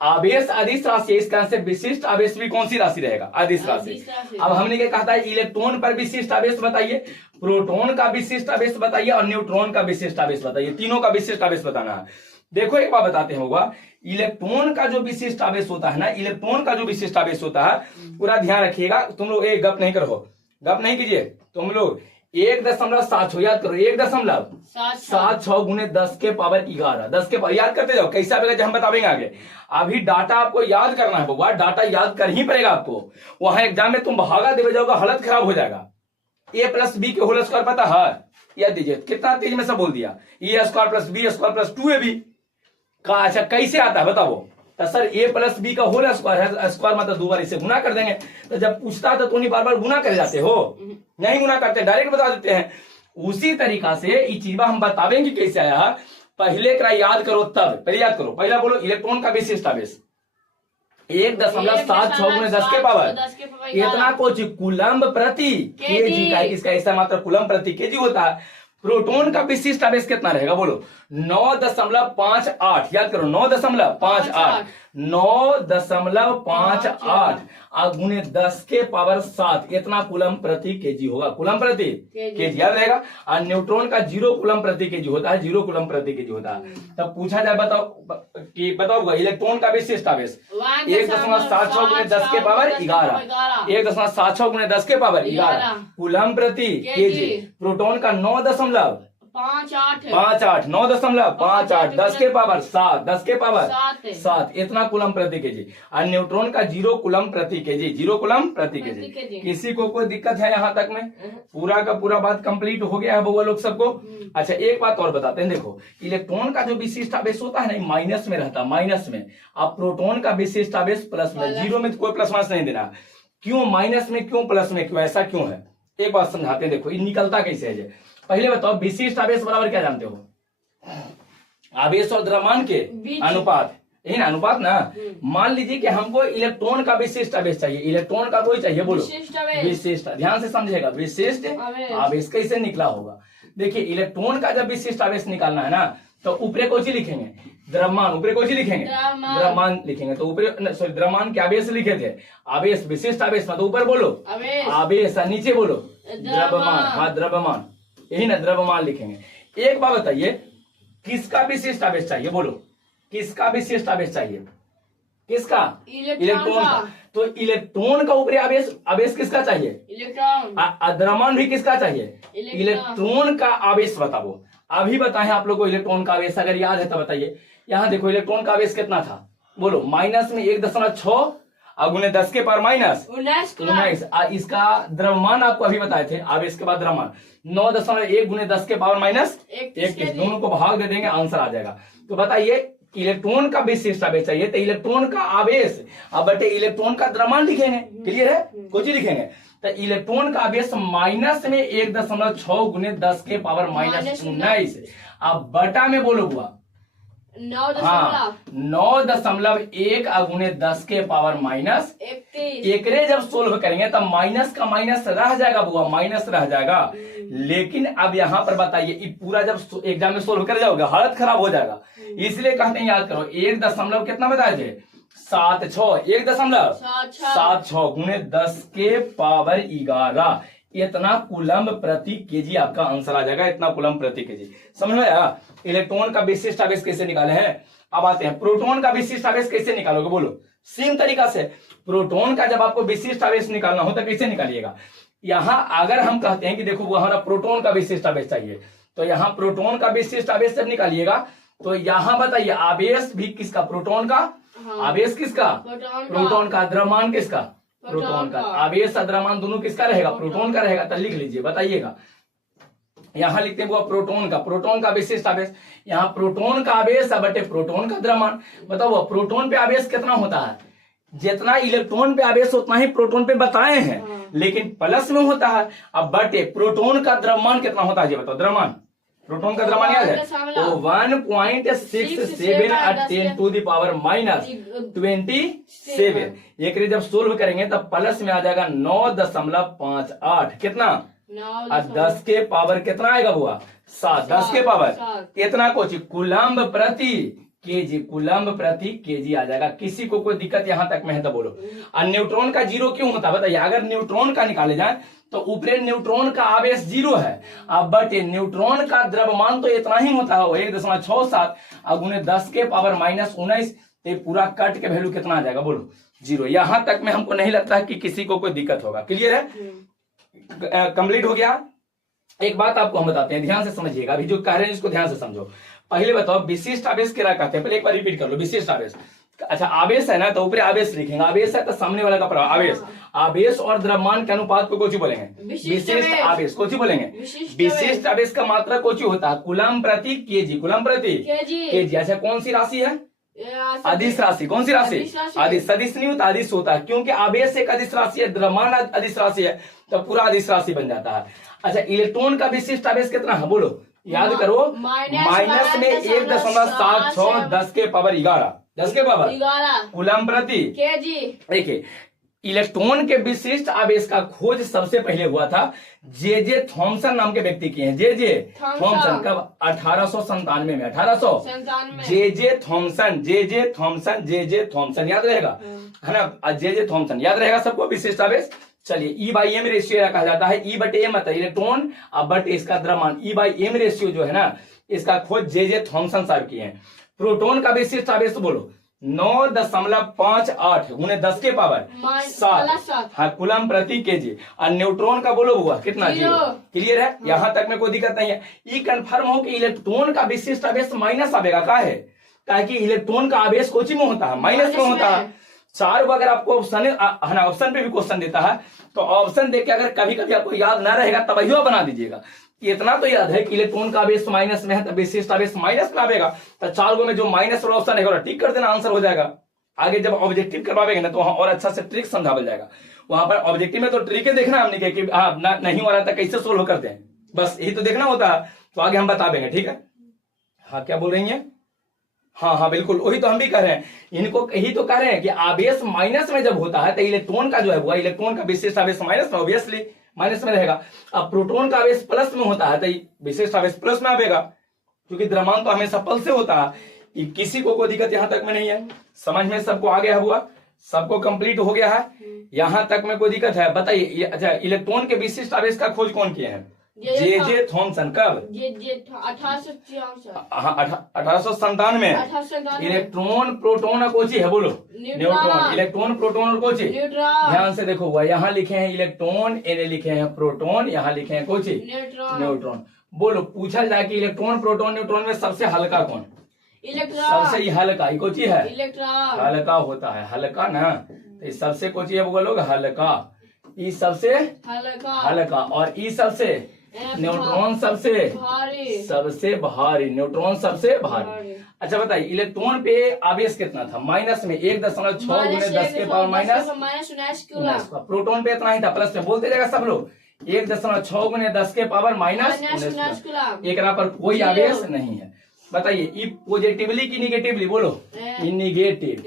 आवेश अदिश राशि, इसका से विशिष्ट आवेश भी कौन सी राशि रहेगा, अदिश राशि। अब हमने क्या कहा था, इलेक्ट्रॉन पर विशिष्ट आवेश बताइए, प्रोटॉन का विशिष्ट आवेश बताइए और न्यूट्रॉन का विशिष्ट आवेश बताइए, तीनों का विशिष्ट आवेश बताना है। देखो एक बात बताते हैं होगा, इलेक्ट्रॉन का जो विशिष्ट आवेश होता है ना, इलेक्ट्रॉन का जो विशिष्ट आवेश होता है, पूरा ध्यान रखिएगा। तुम लोग एक गप नहीं करो, गप नहीं कीजिए तुम लोग। 1.76 याद करो, 1.76 गुने 10 के पावर 11, 10 के पावर याद करते जाओ। कैसा आएगा हम बताएंगे आगे। अभी डाटा आपको याद करना है बउआ, डाटा याद कर ही पड़ेगा आपको। वहां एग्जाम में तुम भागा दे जाओगे, हालत खराब हो जाएगा। a+b के होल स्क्वायर पता है, याद दीजिए, कितना तेज में सब बोल दिया। a² + b² + 2ab का, अच्छा कैसे आता है बताओ। तो सर a+b का होल स्क्वायर है, स्क्वायर मतलब 2 बार इसे गुना कर देंगे। तो जब पूछता है तो नहीं बार बार गुना कर जाते हो, नहीं गुना करते, डायरेक्ट बता देते हैं। उसी तरीका से ये चीज हम बतावेंगे कैसे आया। पहले करा याद करो, तब पहले याद करो। पहला बोलो इलेक्ट्रॉन का विशिष्ट आवेश 1.76 गुने 10 के पावर, इतना कुछ कूलम प्रति केजी का, इसका ऐसा मात्र कूलम प्रति केजी होता है। प्रोटॉन का विशिष्ट आवेश कितना रहेगा बोलो, 9.58, याद करो 9.58, 9.58 गुने 10 के पावर 7, इतना कूलम प्रति केजी होगा, कूलम प्रति केजी याद रहेगा। और न्यूट्रॉन का 0 कूलम प्रति केजी होता है, 0 कूलम प्रति केजी होता है। तब पूछा जाए बताओ इलेक्ट्रॉन का विशिष्ट आवेश 1.76 गुने 10 के पावर 11, 1.76 गुने 10 के पावर 11 कूलम प्रति केजी। प्रोटॉन का 9.58, 9.58, 10 के पावर 7, 10 के पावर 7, इतना कूलम प्रति केजी। और न्यूट्रॉन का 0 कूलम प्रति केजी, 0 कूलम प्रति केजी। किसी को कोई दिक्कत है यहाँ तक में? पूरा का पूरा बात कंप्लीट हो गया है बउआ लोग सबको। अच्छा एक बात और बताते हैं, देखो इलेक्ट्रॉन का जो विशिष्ट आवेश होता है ना, माइनस में रहता है, माइनस में। अब प्रोटॉन का विशिष्ट आवेश प्लस में, 0 में कोई प्लस माइनस नहीं देना। क्यों माइनस में, क्यों प्लस में, क्यों ऐसा क्यों है, एक बात समझाते हैं। देखो ये निकलता कैसे है। पहले बताओ विशिष्ट आवेश बराबर क्या जानते हो, आवेश और द्रव्यमान के अनुपात, यही ना अनुपात ना। मान लीजिए कि हमको इलेक्ट्रॉन का विशिष्ट आवेश चाहिए, इलेक्ट्रॉन का कोई चाहिए, बोलो विशिष्ट। ध्यान से समझेगा, विशिष्ट आवेश कैसे निकला होगा। देखिए इलेक्ट्रॉन का जब विशिष्ट आवेश निकालना है ना, तो ऊपरे कोई चीज लिखेंगे द्रव्यमान, ऊपरे कोई चीज लिखेंगे द्रव्यमान लिखेंगे। तो ऊपरे सॉरी द्रव्यमान के आवेश लिखे थे, आवेश विशिष्ट आवेश मतलब ऊपर बोलो आवेश, नीचे बोलो द्रव्यमान, हाँ द्रव्यमान, यही ना द्रव्यमान लिखेंगे। एक बात बताइए किसका विशिष्ट आवेश चाहिए, बोलो किसका विशिष्ट आवेश चाहिए, किसका, इलेक्ट्रॉन का। तो इलेक्ट्रॉन का ऊपरी आवेश, आवेश किसका चाहिए, इलेक्ट्रॉन। द्रव्यमान भी किसका चाहिए, इलेक्ट्रॉन का आवेश बताओ। अभी बताएं आप लोगों को इलेक्ट्रॉन का आवेश, अगर याद है तो बताइए। यहाँ देखो इलेक्ट्रॉन का आवेश कितना था, बोलो माइनस में 1.6 गुने 10 के पावर माइनस 19। इसका द्रव्यमान आपको अभी बताए थे, आवेश के बाद द्रव्यमान 9.1 गुने 10 के पावर माइनस 1, दोनों को भाग दे देंगे, आंसर आ जाएगा। तो बताइए इलेक्ट्रॉन का विशिष्ट आवेश चाहिए, तो इलेक्ट्रॉन का आवेश अब बटे इलेक्ट्रॉन का द्रव्यमान लिखेंगे, क्लियर है, कुछ ही लिखेंगे। तो इलेक्ट्रॉन का आवेश माइनस में 1.6 गुने 10 के पावर माइनस 19, अब बटा में बोलो हुआ 9.1 गुने 10 के पावर माइनस 31। एकरे जब सोल्व करेंगे तब माइनस का माइनस रह जाएगा बुआ, माइनस रह जाएगा। लेकिन अब यहाँ पर बताइए पूरा जब एग्जाम में सोल्व कर जाओगे हालत खराब हो जाएगा, इसलिए कहते हैं याद करो 1 कितना बताए थे 7.6, 1.76 गुने 10 के पावर 11, इतना कूलम्ब प्रति केजी आपका आंसर आ जाएगा, इतना कूलम्ब प्रति केजी। समझ में आया? इलेक्ट्रॉन का विशिष्ट आवेश कैसे निकाले हैं। अब आते हैं प्रोटॉन का विशिष्ट आवेश कैसे निकालोगे, बोलो। सेम तरीका से प्रोटॉन का जब आपको विशिष्ट आवेश निकालना हो तो कैसे निकालिएगा। यहां अगर हम कहते हैं कि देखो वो हमारा प्रोटॉन का विशिष्ट आवेश चाहिए, तो यहां प्रोटॉन का विशिष्ट आवेश जब निकालिएगा तो यहां बताइए आवेश भी किसका, प्रोटॉन का। आवेश किसका, प्रोटॉन का। द्रव्यमान किसका, प्रोटॉन का। आवेश और द्रव्यमान दोनों किसका रहेगा, प्रोटॉन का रहेगा। तो लिख लीजिए, बताइएगा। यहां लिखते हैं वो प्रोटॉन का विशिष्ट आवेश। यहाँ प्रोटॉन का आवेश बटे प्रोटॉन का द्रव्यमान। बताओ प्रोटॉन पे आवेश कितना होता है, जितना इलेक्ट्रॉन पे आवेश उतना ही प्रोटॉन पे बताए हैं, लेकिन प्लस में होता है। अब बटे प्रोटॉन का द्रव्यमान कितना होता है, ये बताओ। द्रव्यमान, प्रोटॉन का द्रव्यमान याद है, तो 1.67 at 10 to the power -27। एक जब सोल्व करेंगे तब प्लस में आ जाएगा 9.58। कितना, 10 के पावर कितना आएगा बुआ, 7। 10 के पावर इतना कुछ कूलम्ब प्रति केजी, कूलम्ब प्रति केजी आ जाएगा। किसी को कोई दिक्कत यहां तक में है तो बोलो। और न्यूट्रॉन का जीरो क्यों होता है बताइए। अगर न्यूट्रॉन का निकाले जाए तो ऊपरी न्यूट्रॉन का आवेश जीरो है, अब बट न्यूट्रॉन का द्रव्यमान तो इतना ही होता है 1.67 और गुने 10 के पावर -19। ये पूरा कट के वैल्यू कितना आ जाएगा, बोलो, जीरो। यहां तक में हमको नहीं लगता है कि किसी को कोई दिक्कत होगा। क्लियर है, कंप्लीट हो गया। एक बात आपको हम बताते हैं, ध्यान से समझिएगा। अभी जो कह रहे हैं इसको ध्यान से समझो। पहले बताओ विशिष्ट आवेश क्या कहते हैं, पहले एक बार रिपीट कर लो। विशिष्ट आवेश, अच्छा आवेश है ना तो ऊपर आवेश लिखेंगे। आवेश है तो सामने वाला का प्रभाव। आवेश, आवेश और द्रव्यमान के अनुपात को कोची बोलेंगे, विशिष्ट आवेश। कोची बोलेंगे, विशिष्ट आवेश का मात्रा कोची होता है, कूलम्ब प्रति केजी। कूलम्ब प्रति केजी। अच्छा कौन सी राशि है, अदिश राशि। कौन सी राशि, अदिश। सदिश नहीं होता, अदिश होता है, क्योंकि आवेश एक अदिश राशि है, द्रव्यमान अदिश राशि है, तो पूरा अदिश राशि बन जाता है। अच्छा इलेक्ट्रॉन का विशिष्ट आवेश कितना है, बोलो, याद करो। माइनस में 1.76 10 के पावर 11। 10 के पावर कूलम्ब प्रति केजी। देखिए इलेक्ट्रॉन के विशिष्ट आवेश का खोज सबसे पहले हुआ था जे थॉमसन नाम के व्यक्ति किए हैं। जे थॉमसन कब, 1897 में। 1897 जे थॉमसन याद रहेगा, है ना। जे थॉमसन याद रहेगा सबको, विशिष्ट आवेश। चलिए E/m रेशियो कहा जाता है। E बटे m मतलब इलेक्ट्रॉन, अब बट इसका द्रव्यमान। E/m रेशियो जो है ना, इसका खोज जे थॉमसन साहब किए हैं। प्रोटॉन का विशिष्ट आवेश बोलो 9.58 गुने 10 के पावर 7। हाँ कूलम्ब प्रति केजी। और न्यूट्रॉन का बोलो हुआ कितना, जीरो। क्लियर है, यहाँ तक में कोई दिक्कत नहीं है। ये कंफर्म हो कि इलेक्ट्रॉन का विशिष्ट आवेश माइनस आवेगा। का है, कि इलेक्ट्रॉन का आवेश कोची में होता है, माइनस में होता है। 4 को अगर आपको ऑप्शन है ना, ऑप्शन पे भी क्वेश्चन देता है तो ऑप्शन देख के अगर कभी कभी आपको याद ना रहेगा तब वही बना दीजिएगा। इतना तो याद है कि इलेक्ट्रॉन का आवेश माइनस में है तो विशिष्ट आवेश माइनस में आवेगा। तो 4 गो में जो माइनस वाला ऑप्शन है टिक कर देना, आंसर हो जाएगा। आगे जब ऑब्जेक्टिव करवाएंगे ना तो वहां और अच्छा से ट्रिक समझावल जाएगा। वहां पर ऑब्जेक्टिव में तो ट्रिक देखना हमने कि नहीं हो रहा था कैसे सोल्व करते हैं, बस यही तो देखना होता है। तो आगे हम बता देंगे, ठीक है। हाँ क्या बोल रही है, हाँ बिल्कुल वही तो हम भी कह रहे हैं। इनको यही तो कह रहे हैं कि आवेश माइनस में जब होता है तो इलेक्ट्रॉन का जो है वो इलेक्ट्रॉन का विशिष्ट आवेश माइनस में, ऑब्वियसली माइनस में रहेगा। अब प्रोटॉन का आवेश प्लस में होता है तो विशिष्ट आवेश प्लस में आवेगा, क्योंकि द्रव्यमान तो हमेशा प्लस से होता है। किसी को कोई दिक्कत यहाँ तक में नहीं है, समझ में सबको आ गया हुआ, सबको कंप्लीट हो गया है, यहाँ तक में कोई दिक्कत है बताइए। अच्छा इलेक्ट्रॉन के विशिष्ट आवेश का खोज कौन किए हैं, जे थॉमसन। कब, 1897 में। इलेक्ट्रॉन प्रोटॉन और कोची है, बोलो, न्यूट्रॉन। इलेक्ट्रॉन प्रोटॉन और कोची, ध्यान से देखो हुआ, यहाँ लिखे हैं इलेक्ट्रॉन, इन्हें लिखे हैं प्रोटॉन, यहाँ लिखे हैं कोची, न्यूट्रॉन। बोलो पूछा जाए कि इलेक्ट्रॉन प्रोटॉन न्यूट्रॉन में सबसे हल्का कौन, सबसे हल्का कोची है, हल्का होता है, हल्का ना। तो सबसे कोची है वो लोग हल्का, ई सबसे हल्का और ई सबसे न्यूट्रॉन सबसे भारी, न्यूट्रॉन सबसे भारी। अच्छा बताइए इलेक्ट्रॉन पे आवेश कितना था, माइनस में 1.6 गुने 10 के पावर -19। प्रोटॉन पे इतना ही था, प्लस में बोलते जाएगा सब लोग। 1.6 गुने 10 के पावर -19। एक पर कोई आवेश नहीं है। बताइए ई पॉजिटिवली की निगेटिवली, बोलो निगेटिव।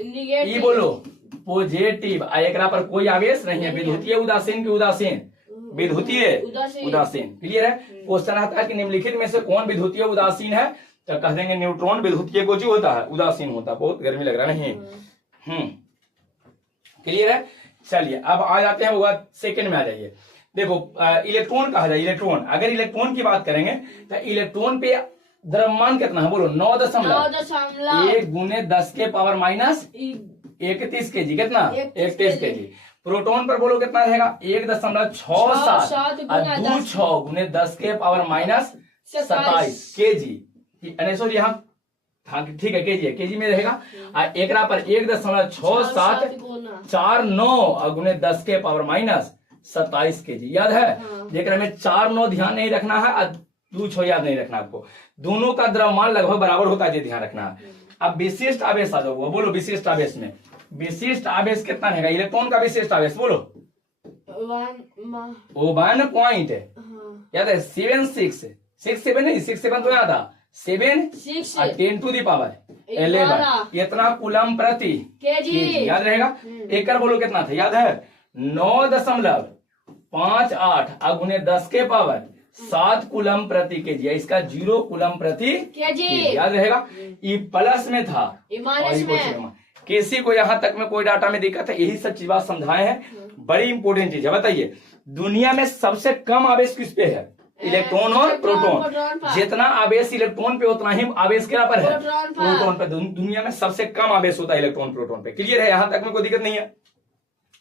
ई बोलो पॉजिटिव। एक पर कोई आवेश नहीं है। विद्युतीय उदासीन की उदासीन, विद्युतीय उदासीन। क्लियर है। क्वेश्चन आता है कि निम्नलिखित में से कौन विद्युतीय उदासीन है, तो कह देंगे न्यूट्रॉन। विद्युतीय को जो होता है उदासीन होता है। बहुत गर्मी लग रहा नहीं, क्लियर है। चलिए अब आ जाते हैं, वो सेकंड में आ जाइए। देखो इलेक्ट्रॉन कहा जाए, इलेक्ट्रॉन, अगर इलेक्ट्रॉन की बात करेंगे तो इलेक्ट्रॉन पे द्रव्यमान कितना है, बोलो 9.1 गुने 10 के पावर माइनस 31 केजी, कितना 31 केजी। प्रोटॉन पर बोलो कितना रहेगा 1.67 और 2 गुने 10 के पावर माइनस 27 केजी, सॉरी यहाँ ठीक है केजी है, केजी में रहेगा। और एकरा पर 1.6749 गुने 10 के पावर माइनस 27 केजी, याद है। लेकिन हमें 4-9 ध्यान नहीं रखना है और 2-6 याद नहीं रखना आपको, दोनों का द्रव्यमान लगभग बराबर होता है, ये ध्यान रखना है। अब विशिष्ट आवेश आ जाओ, बोलो विशिष्ट आवेश में विशिष्ट आवेश कितना रहेगा, इलेक्ट्रॉन का विशिष्ट आवेश बोलो 1 पॉइंट याद है 67 नहीं 67 तो याद था 7 10 टू दी पावर 11 कितना कूलम प्रति केजी, याद रहेगा। एक कर बोलो कितना था, याद है 9.58 गुने 10 के पावर 7 कूलम प्रति केजी, इसका 0 कूलम प्रति केजी, याद रहेगा। ई प्लस में था किसी को यहाँ तक में कोई डाटा में दिक्कत है, यही सब चीज बात समझाए हैं, बड़ी इंपॉर्टेंट चीज है। बताइए दुनिया में सबसे कम आवेश किस पे है, इलेक्ट्रॉन और प्रोटॉन। जितना आवेश इलेक्ट्रॉन पे उतना ही आवेश क्या पर है, प्रोटॉन पे। दुनिया में सबसे कम आवेश होता है इलेक्ट्रॉन प्रोटॉन पे। क्लियर है, यहाँ तक में कोई दिक्कत नहीं है,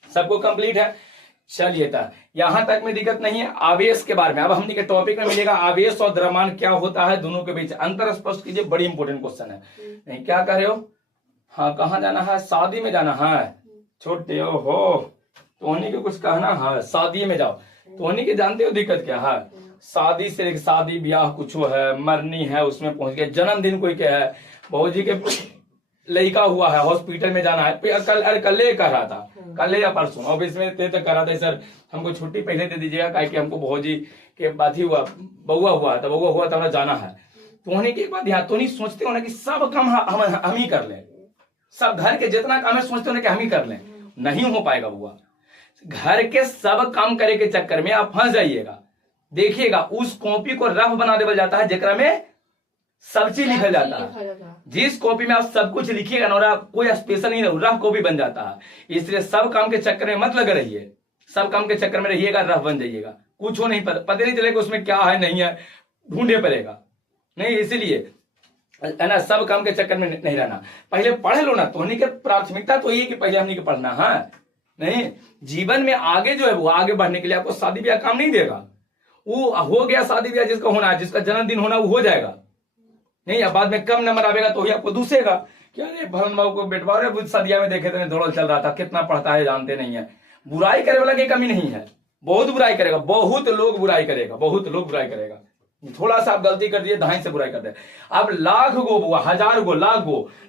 सबको कंप्लीट है। चलिए था यहां तक में दिक्कत नहीं है। आवेश के बारे में अब हमने के टॉपिक में मिलेगा, आवेश और द्रव्यमान क्या होता है, दोनों के बीच अंतर स्पष्ट कीजिए, बड़ी इंपॉर्टेंट क्वेश्चन है। नहीं क्या कर रहे हो, हाँ कहाँ जाना है, शादी में जाना है, छोटे हो तो उन्हीं को कुछ कहना है, शादी में जाओ तो उन्हीं के जानते हो दिक्कत क्या है, शादी से शादी ब्याह कुछ है, मरनी है उसमें पहुंच गए, जन्मदिन कोई क्या है, बहू जी के लड़का हुआ है, हॉस्पिटल में जाना है, कल कह रहा था, कल या परसों ऑफिस में थे तो कह रहा था सर हमको छुट्टी पहले दे दीजिएगा, काहे कि हमको बहू जी के बात ही हुआ, बउआ हुआ तो हमें जाना है। तो होने की बात यहाँ तो नहीं सोचते हो ना कि सब काम हम ही कर लें, सब घर के जितना काम है सोचते हो ना कि हम ही कर लें, नहीं हो पाएगा बुआ। घर के सब काम करे के चक्कर में आप फंस जाइएगा। देखिएगा उस कॉपी को रफ बना देवल जाता है जेकरा में सब चीज लिखा जाता है। जिस कॉपी में आप सब कुछ लिखिएगा ना, कोई स्पेशल नहीं, रफ कॉपी बन जाता है। इसलिए सब काम के चक्कर में मत लगे रहिए, सब काम के चक्कर में रहिएगा, रफ बन जाइएगा, कुछ हो नहीं पता नहीं चलेगा उसमें क्या है नहीं है, ढूंढे पड़ेगा नहीं। इसीलिए है ना, सब काम के चक्कर में नहीं रहना, पहले पढ़ लो ना। तो उन्हीं की प्राथमिकता तो ये कि पहले हमने के पढ़ना है। नहीं जीवन में आगे जो है वो आगे बढ़ने के लिए आपको शादी ब्याह काम नहीं देगा। वो हो गया शादी ब्याह, जिसका होना है, जिसका जन्मदिन होना वो हो जाएगा नहीं, अब बाद में कम नंबर आवेगा तो ही आपको दूसरेगा क्या, अरे भरन बाबू को बेटवा रहे सदिया में देखे थे दौड़ चल रहा था, कितना पढ़ता है जानते नहीं है। बुराई करे वाला की कमी नहीं है, बहुत बुराई करेगा, बहुत लोग बुराई करेगा, बहुत लोग बुराई करेगा। थोड़ा सा आप गलती कर दिए दाएं से बुराई कर दे। अब लाख गो बुआ, 1000 गो,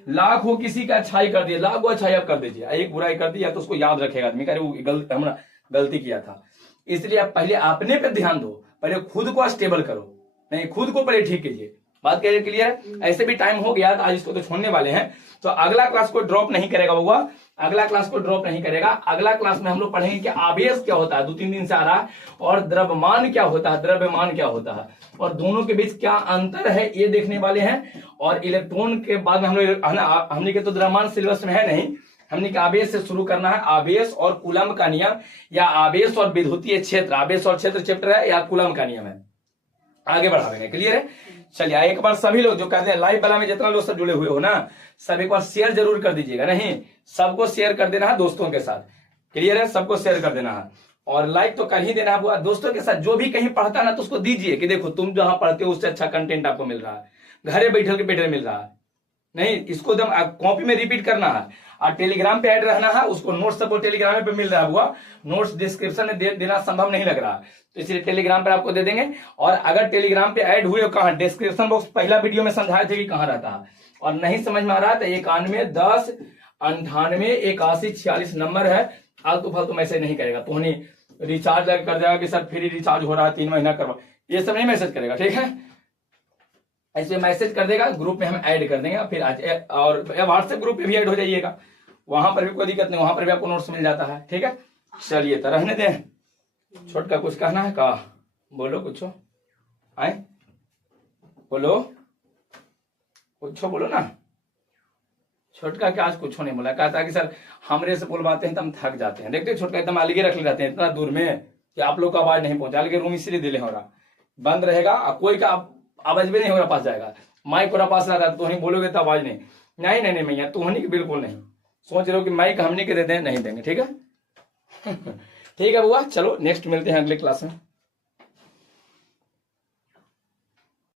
लाख गो किसी का अच्छाई कर दिए, लाख गो अच्छाई आप कर दीजिए, एक बुराई कर दिया तो उसको याद रखेगा आदमी, करे हमने गलती किया था। इसलिए आप पहले अपने पे ध्यान दो, पहले खुद को स्टेबल करो, नहीं खुद को पहले ठीक कीजिए। बात करिए क्लियर है। ऐसे भी टाइम हो गया तो आज इसको तो छोड़ने वाले हैं, तो अगला क्लास को ड्रॉप नहीं करेगा बुआ, अगला क्लास को ड्रॉप नहीं करेगा। अगला क्लास में हम लोग पढ़ेंगे कि आवेश क्या होता है, 2-3 दिन से आ रहा है, और द्रव्यमान क्या होता है, द्रव्यमान क्या होता है, और दोनों के बीच क्या अंतर है ये देखने वाले हैं। और इलेक्ट्रॉन के बाद में हम लोग हमने के तो द्रव्यमान सिलेबस में है नहीं, हमने के आवेश से शुरू करना है, आवेश और कूलम का नियम, या आवेश और विद्युतीय क्षेत्र, आवेश और क्षेत्र चैप्टर है, या कूलम का नियम है, आगे बढ़ाएंगे। क्लियर है। चलिए एक बार सभी लोग जो कहते हैं लाइव वाला में जितना लोग सब जुड़े हुए हो ना, सब एक बार शेयर जरूर कर दीजिएगा, नहीं सबको शेयर कर देना है दोस्तों के साथ। क्लियर है, सबको शेयर कर देना है, और लाइक तो कर ही देना है दोस्तों के साथ। जो भी कहीं पढ़ता है ना तो उसको दीजिए कि देखो तुम जहां पढ़ते हो उससे अच्छा कंटेंट आपको मिल रहा है, घरे बैठे मिल रहा है। नहीं इसको एकदम कॉपी में रिपीट करना है, और टेलीग्राम पे ऐड रहना है, उसको नोट्स सबको टेलीग्राम पे मिल रहा है हुआ, नोट्स डिस्क्रिप्शन में देना संभव नहीं लग रहा है, तो इसलिए टेलीग्राम पे आपको दे देंगे। और अगर टेलीग्राम पे ऐड हुए कहाँ, डिस्क्रिप्शन बॉक्स पहला वीडियो में समझाए थे कि कहाँ रहता है, और नहीं समझ में आ रहा है तो 91 10 98 81 46 नंबर है। आलतू फालतू मैसेज नहीं करेगा, तो उन्हें रिचार्ज कर देगा कि सर फ्री रिचार्ज हो रहा है 3 महीना करवा, ये सब नहीं मैसेज करेगा, ठीक है। ऐसे मैसेज कर देगा, ग्रुप में हम ऐड कर देंगे, फिर और व्हाट्सएप ग्रुप पे भी ऐड हो जाइएगा, वहां पर भी कोई दिक्कत नहीं, वहां पर भी आपको नोट्स मिल जाता है, ठीक है। चलिए तो रहने दें, छोटका कुछ कहना है का, बोलो कुछ आए, बोलो कुछ बोलो ना। छोटका क्या आज कुछ नहीं बोला, कहता कि सर हमरे से बोलवाते हैं तो हम थक जाते हैं। देखते छोटका एकदम अलगे रख ले जाते हैं इतना दूर में, कि आप लोग का आवाज नहीं पहुंचा, लेकिन रूम इसीलिए दिले हो रहा बंद रहेगा और कोई का आवाज भी नहीं हो रहा पास जाएगा। माइक पूरा पास लगा तो ही बोलोगे तो आवाज नहीं, नहीं नहीं नहीं भैया तुहनी की बिल्कुल नहीं। सोच रहे हो कि माइक हमने के दे दें, नहीं देंगे, ठीक है। ठीक है बुआ, चलो नेक्स्ट मिलते हैं अगले क्लास में।